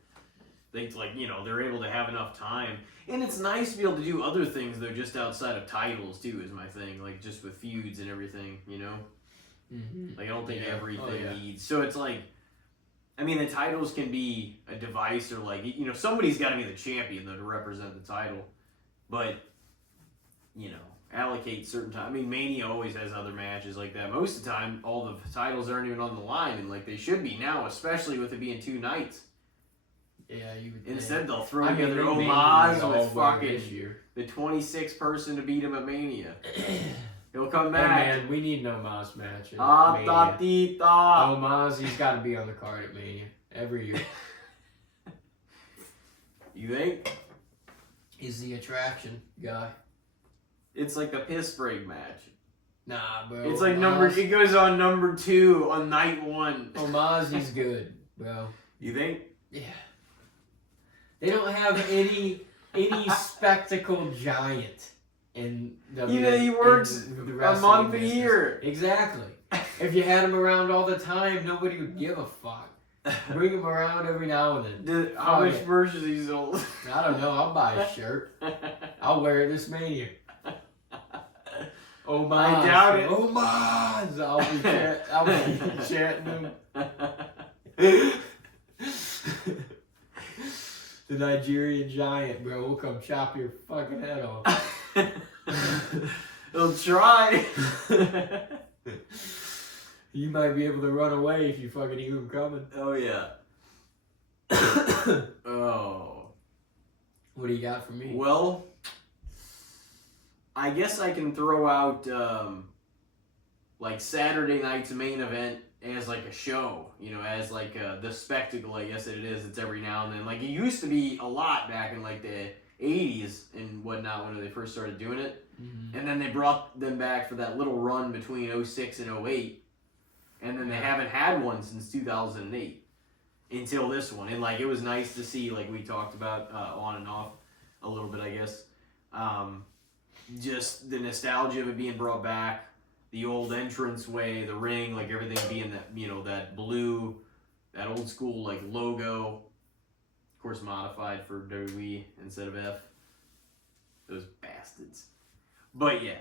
They're able to have enough time, and it's nice to be able to do other things though, just outside of titles too. Is my thing, like just with feuds and everything. Mm-hmm. Like I don't think everything needs. So it's like. I mean, the titles can be a device or somebody's got to be the champion, though, to represent the title. But, allocate certain time. I mean, Mania always has other matches like that. Most of the time, all the titles aren't even on the line, and, they should be now, especially with it being 2 nights. Yeah, you would. Instead, they'll throw I mean, together they made Omaz these all with by fucking this year. the 26th person to beat him at Mania. He'll come Hey back. man, we need an Omaz match at Ah, Mania. tatita. Omaz, he's got to be on the card at Mania every year. You think? He's the attraction guy. It's like the piss break match. Nah, bro. It's like Omaz, it goes on number 2 on night 1. Omaz, he's good, bro. You think? Yeah. They don't have any spectacle giant in He works in the a wrestling month a business. year. Exactly. If you had him around all the time, nobody would give a fuck. Bring him around every now and then. How much merch is he sold? I don't know. I'll buy a shirt. I'll wear it this Mania. Omaz. I doubt it. Omaz. I'll be chanting him. The Nigerian giant, bro, will come chop your fucking head off. He'll try. You might be able to run away if you fucking hear him coming. Oh, yeah. Oh. What do you got for me? Well, I guess I can throw out, like, Saturday night's main event as, like, a show. You know, as, like, the spectacle, I guess it is. It's every now and then. Like, it used to be a lot back in, like, the 80s and whatnot when they first started doing it. Mm-hmm. And then they brought them back for that little run between 06 and 08. And then they haven't had one since 2008 until this one. And, like, it was nice to see, like we talked about on and off a little bit, I guess. Just the nostalgia of it being brought back, the old entranceway, the ring, like everything being that, you know, that blue, that old school, like, logo. Of course, modified for WWE instead of F. Those bastards. But, yeah.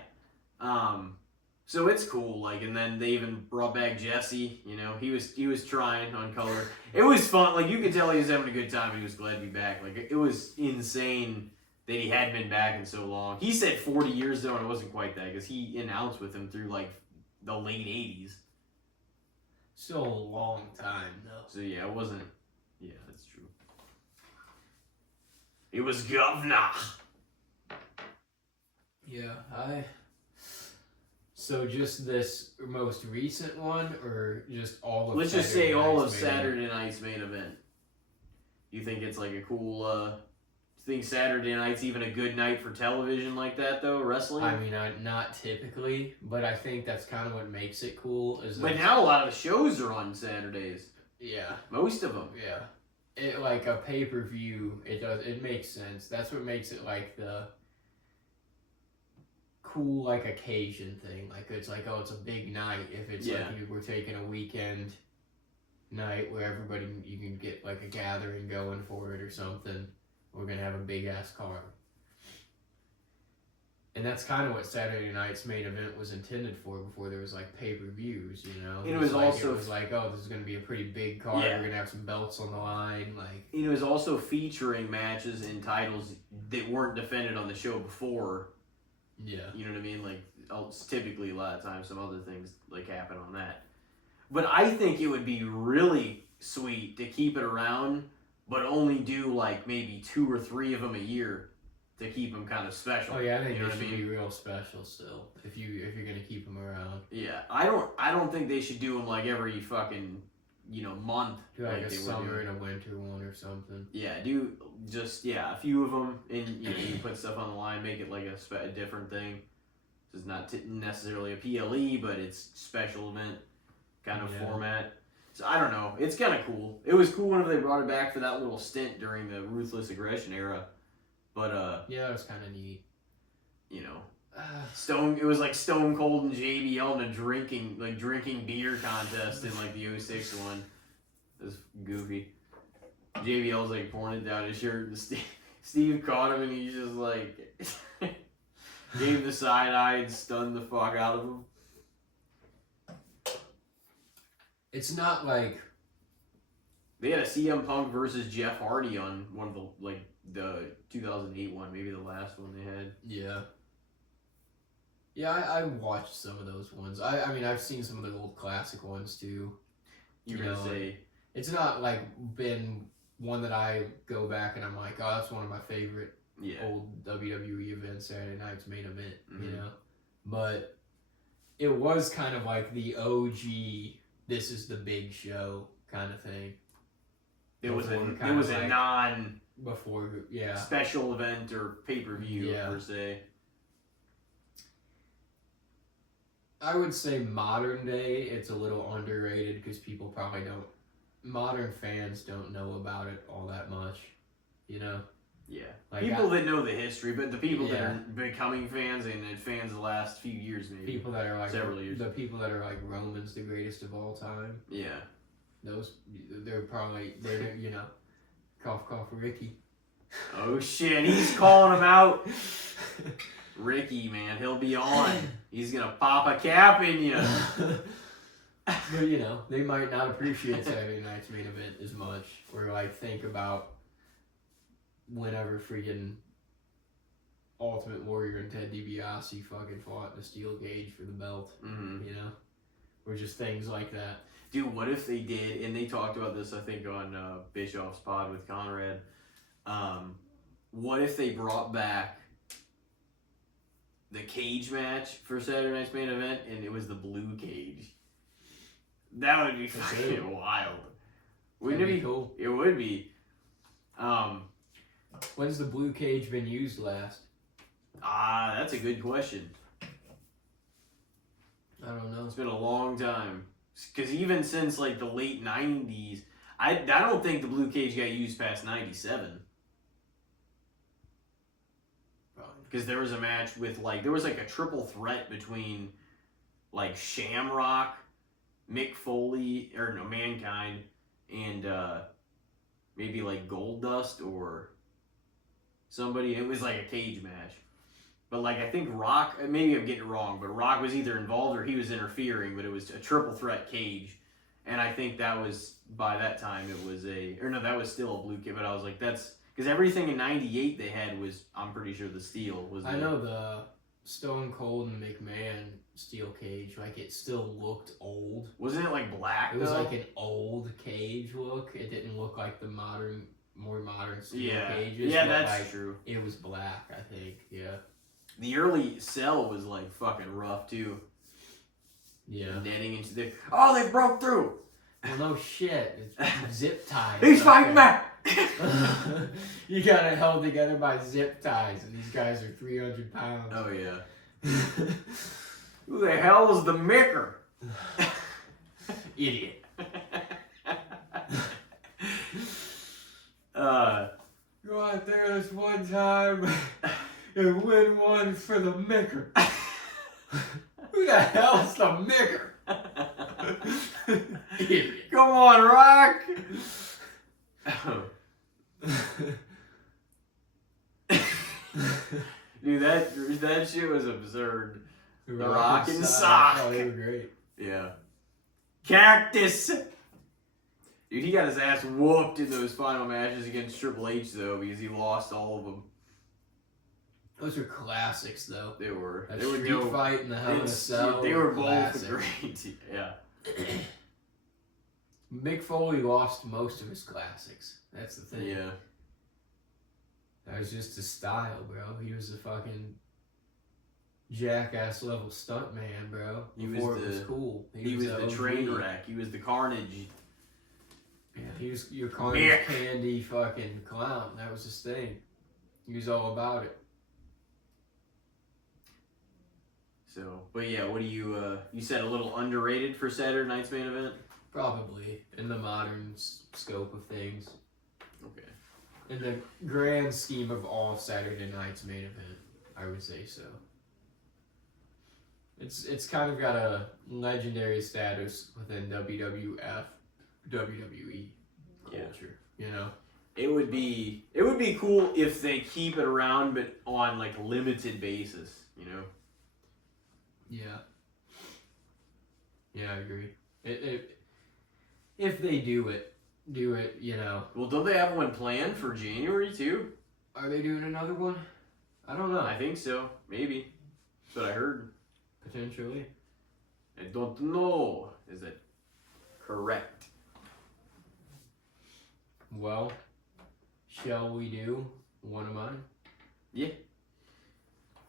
So it's cool, like, and then they even brought back Jesse, you know, he was trying on color. It was fun, like, you could tell he was having a good time, he was glad to be back. Like, it was insane that he hadn't been back in so long. He said 40 years, though, and it wasn't quite that, because he announced with him through, like, the late 80s. Still a long time, though. So, yeah, it wasn't, yeah, that's true. It was governor. Yeah, So just this most recent one, or just all of Let's just Saturday say all night's of main event? Saturday night's main event. You think it's like a cool, you think Saturday night's even a good night for television like that, though, wrestling? I mean, not typically, but I think that's kind of what makes it cool. But now a lot of the shows are on Saturdays. Yeah. Most of them. Yeah. It, like a pay-per-view, it makes sense. That's what makes it like the cool, like, occasion thing. Like, it's like, oh, it's a big night. If it's like we're taking a weekend night where everybody, you can get like a gathering going for it or something. We're gonna have a big ass card. And that's kind of what Saturday night's main event was intended for before there was like pay-per-views, you know? It was like, it was like, oh, this is gonna be a pretty big card. Yeah. We're gonna have some belts on the line, like. It was also featuring matches and titles that weren't defended on the show before. Yeah. You know what I mean? Like, typically a lot of times some other things like happen on that. But I think it would be really sweet to keep it around, but only do like maybe 2 or 3 of them a year to keep them kind of special. Oh yeah, I think you know they what should I mean? be real special still. If you're gonna keep them around. Yeah, I don't think they should do them like every fucking, you know, month. Do like a they were summer doing. and a winter one or something. Yeah, do just a few of them, and you know, you put stuff on the line, make it like a different thing. This is not necessarily a PLE, but it's special event kind of format. So I don't know. It's kind of cool. It was cool whenever they brought it back for that little stint during the Ruthless Aggression era. But yeah, it was kind of neat. You know, It was like Stone Cold and JBL in a drinking beer contest in like the 06 one. It was goofy. JBL's like pouring it down his shirt, and Steve caught him, and he just like gave the side eye and stunned the fuck out of him. It's not like they had a CM Punk versus Jeff Hardy on one of the 2008 one, maybe the last one they had. Yeah. Yeah, I watched some of those ones. I mean, I've seen some of the old classic ones too. You were gonna say it's not like been one that I go back and I'm like, oh, that's one of my favorite Yeah. old WWE events, Saturday Night's Main Event, you Mhm. know? But it was kind of like the OG, this is the big show kind of thing. It was Before a kind of like- non Before, yeah. special event or pay-per-view Yeah. per se. I would say modern day, it's a little underrated because people probably modern fans don't know about it all that much, you know? Yeah. Like People that know the history, but the people that Yeah. are becoming fans and fans the last few years maybe. People that are like Several years. the people that are like Roman's the greatest of all time. Yeah. They're you know, cough Ricky. Oh shit, he's calling him out. Ricky, man, he'll be on. He's gonna pop a cap in you. But you know, they might not appreciate Saturday Night's Main Event as much, or like think about whenever freaking Ultimate Warrior and Ted DiBiase fucking fought in a steel cage for the belt, Mm-hmm. you know, or just things like that. Dude, what if they did, and they talked about this, I think, on Bischoff's pod with Conrad. What if they brought back the cage match for Saturday Night's Main Event, and it was the blue cage? That would be fucking wild. Wouldn't it be cool? It would be. When's the blue cage been used last? That's a good question. I don't know. It's been a long time. Because even since like the late 90s, I don't think the blue cage got used past 97. Because there was a match with there was like a triple threat between like Shamrock, Mick Foley, or no, Mankind, and maybe like Goldust or somebody. It was like a cage match. But like I think Rock, maybe I'm getting it wrong, but Rock was either involved or he was interfering, but it was a triple threat cage. And I think that was, by that time, it was that was still a blue cage, but I was like, that's, because everything in 98 they had was, I'm pretty sure the steel was. I know the Stone Cold and McMahon steel cage, like it still looked old. Wasn't it like black? It was like an old cage look. It didn't look like the more modern steel cages. Yeah, but that's true. It was black, I think. Yeah. The early Cell was like fucking rough too. Yeah. Netting into the. Oh, they broke through. Well, no shit. It's zip ties. He's fighting back. You got it held together by zip ties, and these guys are 300 pounds. Oh yeah. Who the hell is the Micker? Idiot. Go out there this one time and win one for the Micker. Who the hell is the Micker? Idiot. Come on, Rock. Dude, that shit was absurd. Rock and Sock. Oh, they were great. Yeah. Cactus. Dude, he got his ass whooped in those final matches against Triple H though, because he lost all of them. Those are classics, though. They were. That They were street dope. fight and the Hell in a Cell. They were classic. both great. Yeah. Mick Foley lost most of his classics. That's the thing. Yeah. That was just his style, bro. He was a fucking jackass level stunt man, bro. Before it was cool. He was the train wreck. He was the carnage. Yeah, he was your carnage candy fucking clown. That was his thing. He was all about it. So, but yeah, what do you said a little underrated for Saturday Night's Main Event? Probably in the modern scope of things. Okay. In the grand scheme of all Saturday Night's Main Event, I would say so. It's kind of got a legendary status within WWE culture, you know. It would be cool if they keep it around, but on like a limited basis, you know. Yeah. Yeah, I agree. If they do it, you know. Well, don't they have one planned for January too? Are they doing another one? I don't know. I think so. Maybe. That's what I heard. Potentially. I don't know. Is it correct? Well, shall we do one of mine? Yeah.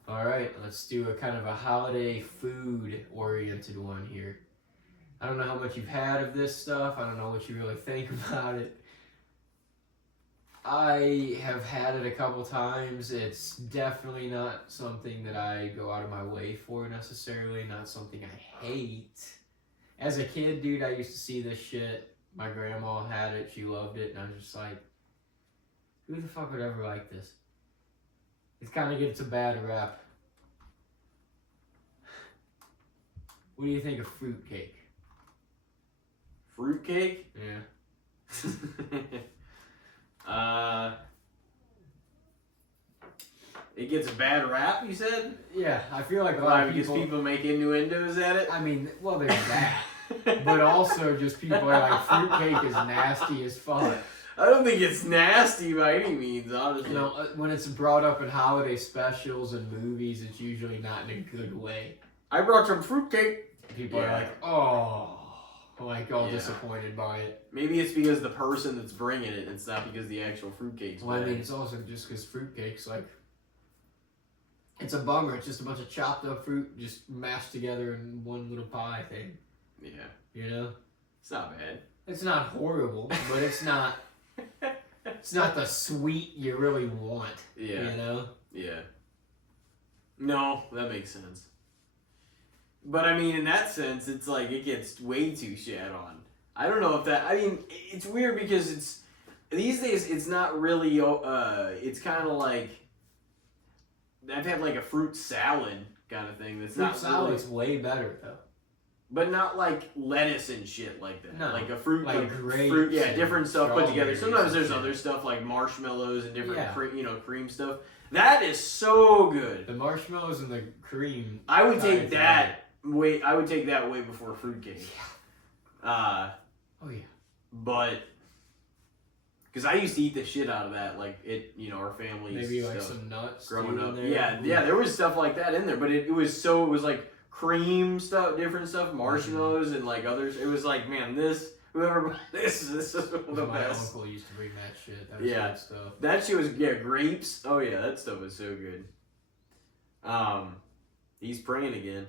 All right, let's do a kind of a holiday food-oriented one here. I don't know how much you've had of this stuff. I don't know what you really think about it. I have had it a couple times. It's definitely not something that I go out of my way for necessarily. Not something I hate. As a kid, dude, I used to see this shit. My grandma had it. She loved it. And I was just like, who the fuck would ever like this? It kind of gets a bad rap. What do you think of fruitcake? Fruitcake? Yeah. It gets a bad rap, you said? Yeah, I feel like a lot Why, of because people make innuendos at it? I mean, well, there's that. But also just people are like, fruitcake is nasty as fuck. I don't think it's nasty by any means, honestly. You know, when it's brought up in holiday specials and movies, it's usually not in a good way. I brought some fruitcake. People are like, oh, like all disappointed by it. Maybe it's because the person that's bringing it, it's not because the actual fruitcake's Well, I bad. mean, it's also just because fruitcake's like, it's a bummer. It's just a bunch of chopped up fruit just mashed together in one little pie thing. Yeah. You know? It's not bad. It's not horrible, but it's not the sweet you really want. Yeah. You know? Yeah. No, that makes sense. But I mean, in that sense, it's like it gets way too shat on. I don't know if that. I mean, it's weird because it's these days. It's not really. It's kind of like I've had like a fruit salad kind of thing. That's Fruit not salad's really, way better though. but not like lettuce and shit like that. No, like a fruit, like grapes fruit, yeah, and different stuff put together. strawberries Sometimes and there's shit. other stuff like marshmallows and different, Yeah. cream stuff. That is so good. The marshmallows and the cream. I would take I've that. I would take that way before fruitcake. Oh yeah. But because I used to eat the shit out of that, like it, our family Maybe like stuff some nuts growing too up. in there. Yeah, there was stuff like that in there, but it was like cream stuff, different stuff, marshmallows and like others. It was like, man, whoever bought this is one of the My best. uncle used to bring that shit. That was Yeah. good stuff. That shit was grapes. Oh yeah, that stuff was so good. He's praying again.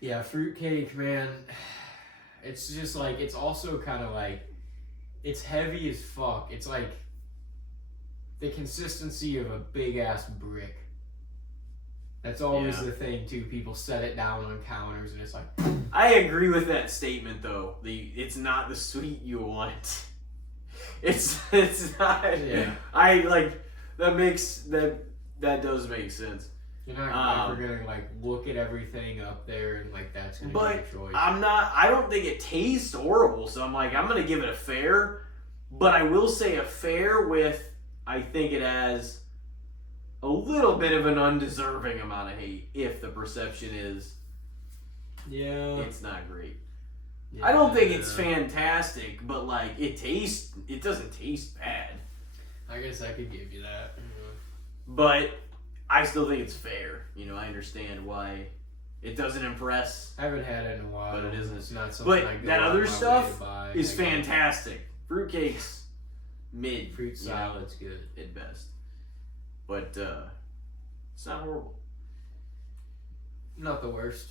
Yeah, fruitcake, man. It's just like, it's also kind of like, it's heavy as fuck. It's like the consistency of a big ass brick. That's always the thing too. People set it down on counters and it's like. I agree with that statement though. It's not the sweet you want. It's not. Yeah. I like that does make sense. You're not ever gonna like look at everything up there and like that's gonna be your choice. I don't think it tastes horrible, so I'm gonna give it a fair, but I will say a fair with, I think it has a little bit of an undeserving amount of hate if the perception is it's not great. Yeah. I don't think it's fantastic, but like it doesn't taste bad. I guess I could give you that. But I still think it's fair. I understand why it doesn't impress. I haven't had it in a while. But it isn't. It's not something But I go that out of other my way stuff to buy. is I go- fantastic. Fruitcake's mid. Fruit salad's good. At best. But it's not horrible. Not the worst.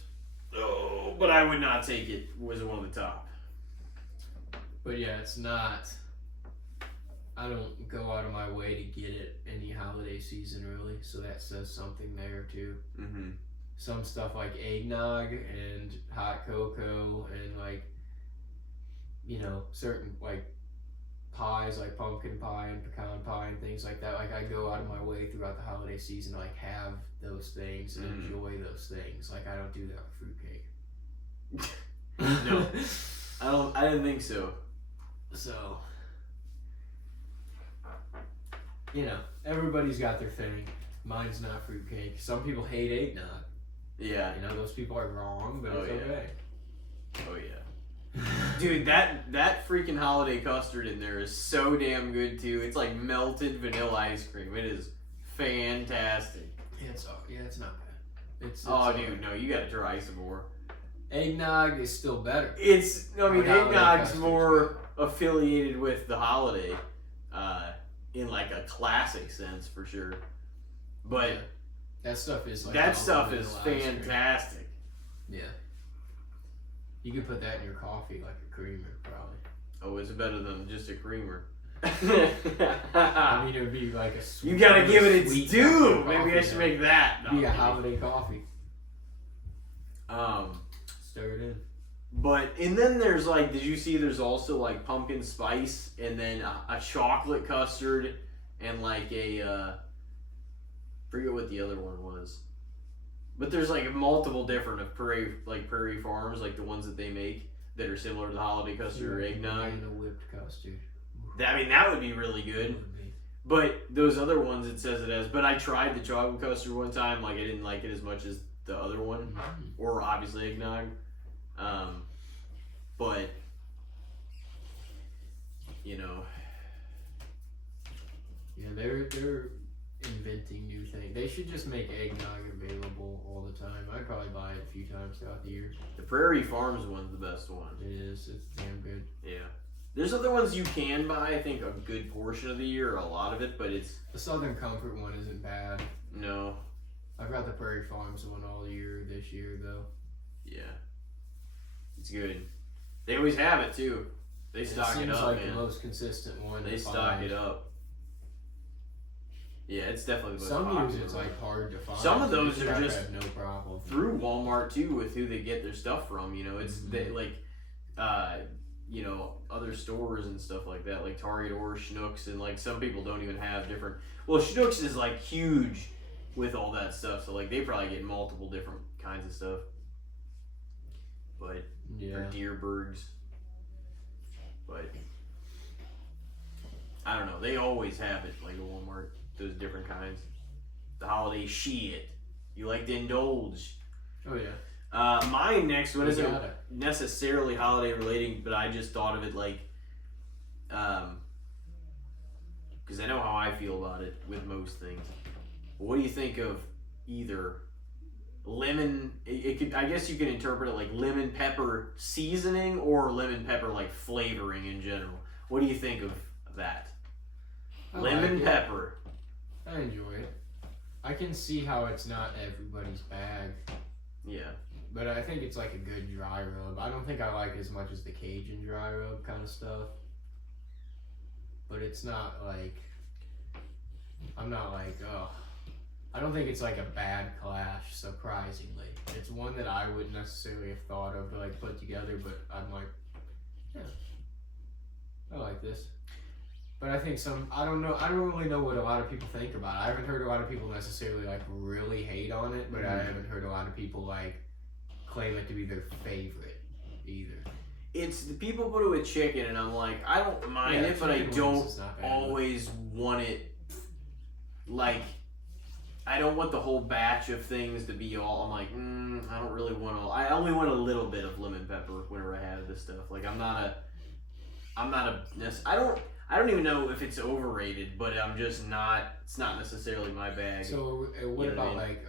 Oh, but I would not take it as one of the top. But yeah, it's not. I don't go out of my way to get it any holiday season really, so that says something there too. Mm-hmm. Some stuff like eggnog and hot cocoa and like, certain like pies like pumpkin pie and pecan pie and things like that. Like I go out of my way throughout the holiday season to like have those things and enjoy those things. Like I don't do that with fruitcake. No. I didn't think so. So, everybody's got their thing. Mine's not fruitcake. Some people hate eggnog. Yeah. Those people are wrong, but it's okay. Oh yeah. Dude, that freaking holiday custard in there is so damn good too. It's like melted vanilla ice cream. It is fantastic. It's not bad. It's Dude, no, you gotta try some more. Eggnog is still better. Eggnog's Vanilla more. custard's affiliated with the holiday, in like a classic sense for sure. But that stuff is like that stuff is fantastic. Yeah. You could put that in your coffee like a creamer, probably. Oh, it's better than just a creamer. I mean, it would be like a sweet. You gotta give it its due. Maybe I should make that. Be a holiday coffee. Stir it in. But, and then there's like, did you see there's also like pumpkin spice and then a chocolate custard and like a, forget what the other one was. But there's like multiple different of Prairie Farms, like the ones that they make that are similar to the holiday custard or eggnog. And the whipped custard. I mean, that would be really good. But those other ones, it says it has. But I tried the chocolate custard one time. Like, I didn't like it as much as the other one. Or obviously eggnog. But, you know. Yeah, they're inventing new things. They should just make eggnog available all the time. I'd probably buy it a few times throughout the year. The Prairie Farms one's the best one. It is. It's damn good. Yeah. There's other ones you can buy, I think, a good portion of the year, or a lot of it, but it's... The Southern Comfort one isn't bad. No. I've got the Prairie Farms one all year this year, though. Yeah. It's good. They always have it, too. They stock it up, like man. The most consistent one. They stock it up. Yeah, it's definitely the most Some popular. years it's like hard to find. Some of those are just have no problem through Walmart, too, with who they get their stuff from. You know, it's they, like... you know, other stores and stuff like that, like Target or Schnucks, and like some people don't even have different. Well, Schnucks is like huge with all that stuff, so like they probably get multiple different kinds of stuff. But or Deerbergs, but I don't know. They always have it, like at Walmart, those different kinds. The holiday shit. You like to indulge. Oh yeah. My next one isn't necessarily holiday relating, but I just thought of it like, because I know how I feel about it with most things. What do you think of either lemon? It could, I guess you can interpret it like lemon pepper seasoning or lemon pepper like flavoring in general. What do you think of that? Lemon pepper. I enjoy it. I can see how it's not everybody's bag. Yeah. But I think it's like a good dry rub. I don't think I like it as much as the Cajun dry rub kind of stuff. But it's not like... I'm not like, oh... I don't think it's like a bad clash, surprisingly. It's one that I wouldn't necessarily have thought of to like put together, but I'm like, yeah, I like this. But I think I don't really know what a lot of people think about it. I haven't heard a lot of people necessarily like really hate on it, but I haven't heard a lot of people like claim it to be their favorite either. It's the people put it with chicken, and I'm like, I don't mind it, but I don't always want it. Like, I don't want the whole batch of things to be all. I'm like, I don't really want all. I only want a little bit of lemon pepper whenever I have this stuff. Like, I don't even know if it's overrated, but I'm just not. It's not necessarily my bag. So what about like?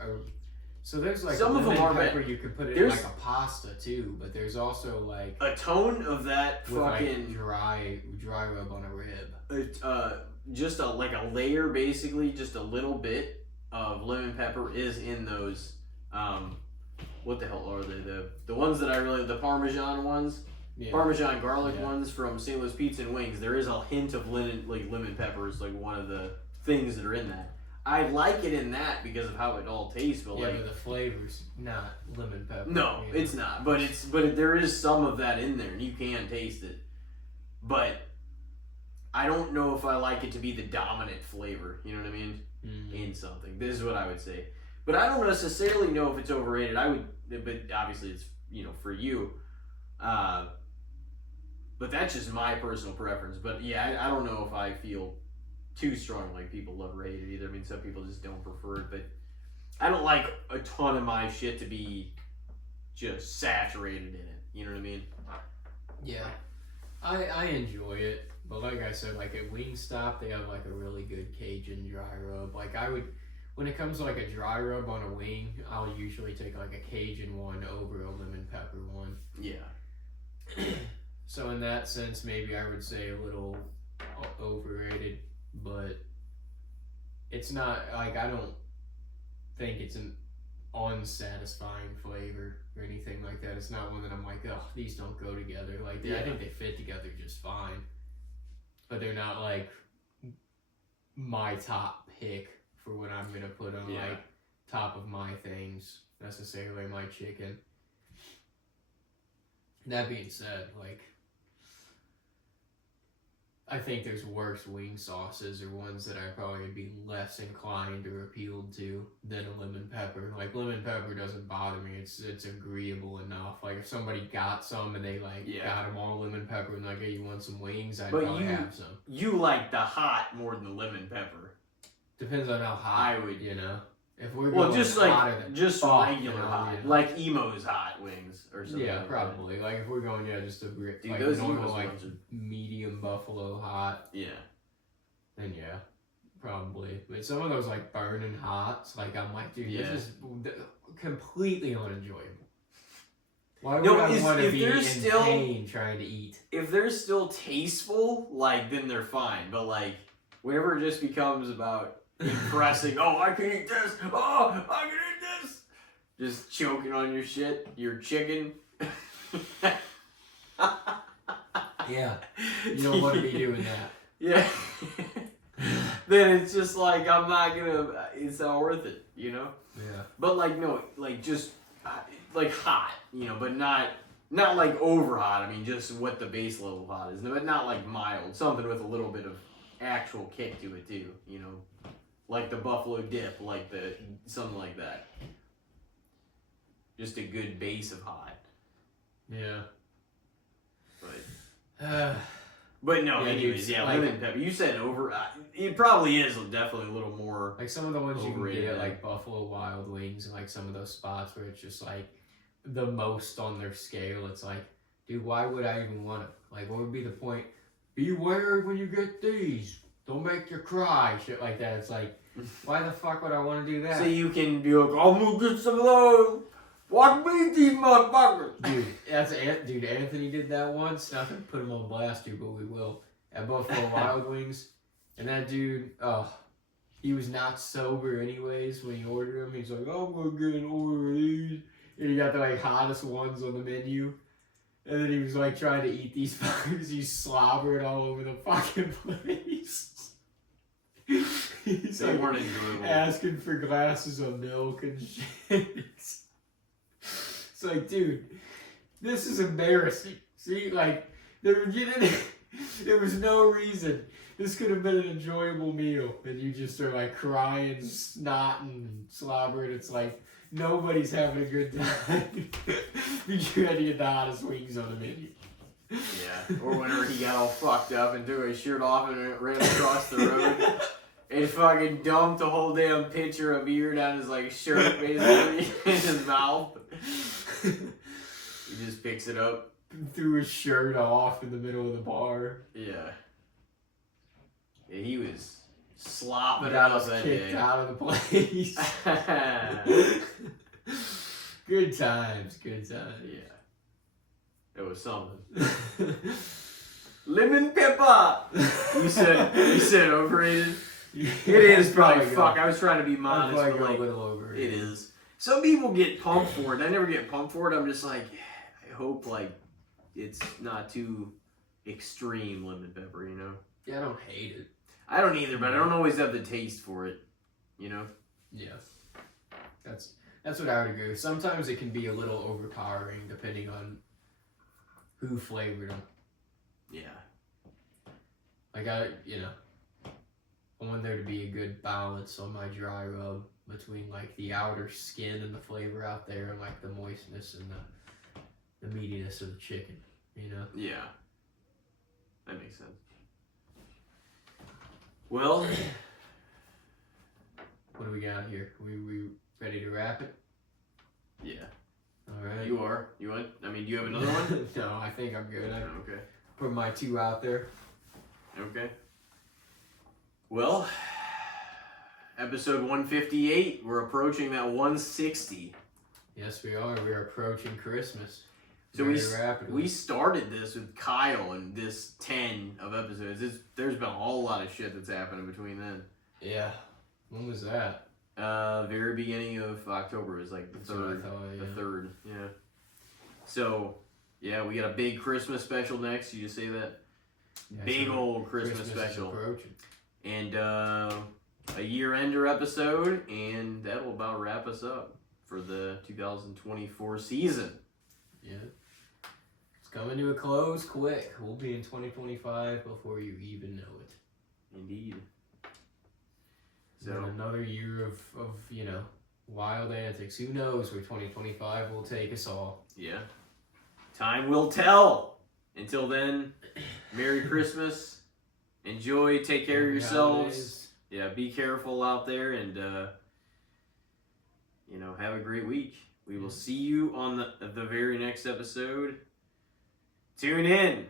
So there's like some of them are pepper you could put it in like a pasta too, but there's also like a tone of that fucking like dry rub on a rib. Just like a layer, basically, just a little bit of lemon pepper is in those. What the hell are they? The ones that I really the Parmesan ones. Yeah. Parmesan garlic ones from St. Louis Pizza and Wings. There is a hint of lemon pepper is like one of the things that are in that. I like it in that because of how it all tastes, but but the flavor's not lemon pepper. No, it's not. But there is some of that in there, and you can taste it. But I don't know if I like it to be the dominant flavor. You know what I mean? In something. This is what I would say. But I don't necessarily know if it's overrated. But obviously it's for you. But that's just my personal preference. But yeah, I don't know if I feel too strong like people love or hate it either. I mean, some people just don't prefer it, but I don't like a ton of my shit to be just saturated in it. You know what I mean? Yeah. I enjoy it, but like I said, like at Wingstop, they have like a really good Cajun dry rub. Like when it comes to like a dry rub on a wing, I'll usually take like a Cajun one over a lemon pepper one. Yeah. So in that sense, maybe I would say a little overrated, but it's not like I don't think it's an unsatisfying flavor or anything like that. It's not one that I'm like, oh, these don't go together. Like I think they fit together just fine, but they're not like my top pick for what I'm gonna put on like top of my things necessarily. My chicken. That being said, like, I think there's worse wing sauces or ones that I'd probably be less inclined or appealed to than a lemon pepper. Like, lemon pepper doesn't bother me. It's agreeable enough. Like, if somebody got some and they, like, got them all lemon pepper and, like, hey, you want some wings? I'd probably have some. You like the hot more than the lemon pepper. Depends on how hot, I would, you know? If we're going just hotter like, than just fuck, regular you know, hot. yeah. Like Emo's hot wings or something. Yeah, like probably. Like, if we're going, just a Dude, like those normal, Emo's like, ones are... medium buffalo hot. Yeah. Then yeah, probably. But some of those like burning hots, like I'm like, dude, this is completely unenjoyable. Why would I want to be in pain trying to eat? If they're still tasteful, like then they're fine. But like, whenever it just becomes about impressing, oh, I can eat this. Oh, I can eat this. Just choking on your shit, your chicken. Yeah, you don't want to be doing that. Yeah. Then it's just like, I'm not gonna, it's not worth it, you know? Yeah. But like, no, like just, like hot, you know, but not like over hot. I mean, just what the base level hot is, but not like mild. Something with a little bit of actual kick to it too, you know? Like the buffalo dip, like something like that. Just a good base of hot. Yeah. But no, anyways, dude, like, lemon pepper. You said over. It probably is definitely a little more. Like some of the ones you can get at overrated. like Buffalo Wild Wings and like some of those spots where it's just like the most on their scale. It's like, dude, why would I even want to? Like, what would be the point? Beware when you get these. Don't make you cry. Shit like that. It's like, why the fuck would I want to do that? So you can be like, I'm gonna get some of those. Watch me eat these motherfuckers. Dude, Anthony did that once. Not to put him on blast here, but we will. At Buffalo Wild Wings. And that dude, he was not sober anyways when he ordered them. He's like, I'm gonna get an order of these. And he got the like hottest ones on the menu. And then he was like trying to eat these fuckers. He's slobbering all over the fucking place. He's They like weren't enjoyable. asking for glasses of milk and shit. It's like, dude, this is embarrassing. See, like, there was no reason. This could have been an enjoyable meal. And you just are like crying, snotting, slobbering. It's like nobody's having a good time. You had to get the hottest wings on the menu. Yeah. Or whenever he got all fucked up and threw his shirt off and ran across the road. And fucking dumped a whole damn pitcher of beer down his like shirt basically in his mouth. He just picks it up. Threw his shirt off in the middle of the bar. Yeah. Yeah, he was slopping But I up was that kicked day. out of the place. Good times, good times. Yeah. It was something. Lemon pepper! You said overrated? It is probably fuck. I was trying to be modest, but like, a little over. it is. Some people get pumped for it. I never get pumped for it. I'm just like, I hope like it's not too extreme lemon pepper, you know? Yeah, I don't hate it. I don't either, but I don't always have the taste for it, you know? Yeah. That's what I would agree with. Sometimes it can be a little overpowering depending on who flavored them. Yeah. Like I want there to be a good balance on my dry rub between like the outer skin and the flavor out there and like the moistness and the meatiness of the chicken, you know? Yeah. That makes sense. Well, what do we got here? We ready to wrap it? yeah. All right. You are. You want? I mean, do you have another one? No, I think I'm good. I Okay. put my two out there. Okay. Well, episode 158. We're approaching that 160. Yes, we are. We are approaching Christmas. So very rapidly. we started this with Kyle and this 10 of episodes. There's been a whole lot of shit that's happened between then. Yeah. When was that? Very beginning of October. It was like the That's what I 3rd. thought, yeah. The 3rd, yeah. So, yeah, we got a big Christmas special next. You just say that? Yeah, Big so old Christmas is special. approaching. And a year-ender episode, and that will about wrap us up for the 2024 season. Yeah. It's coming to a close quick. We'll be in 2025 before you even know it. Indeed. So another year of wild antics. Who knows where 2025 will take us all. Yeah. Time will tell. Until then, Merry Christmas. Enjoy. Take care of yourselves. Holidays. Yeah, be careful out there, and have a great week. We will see you on the very next episode. Tune in.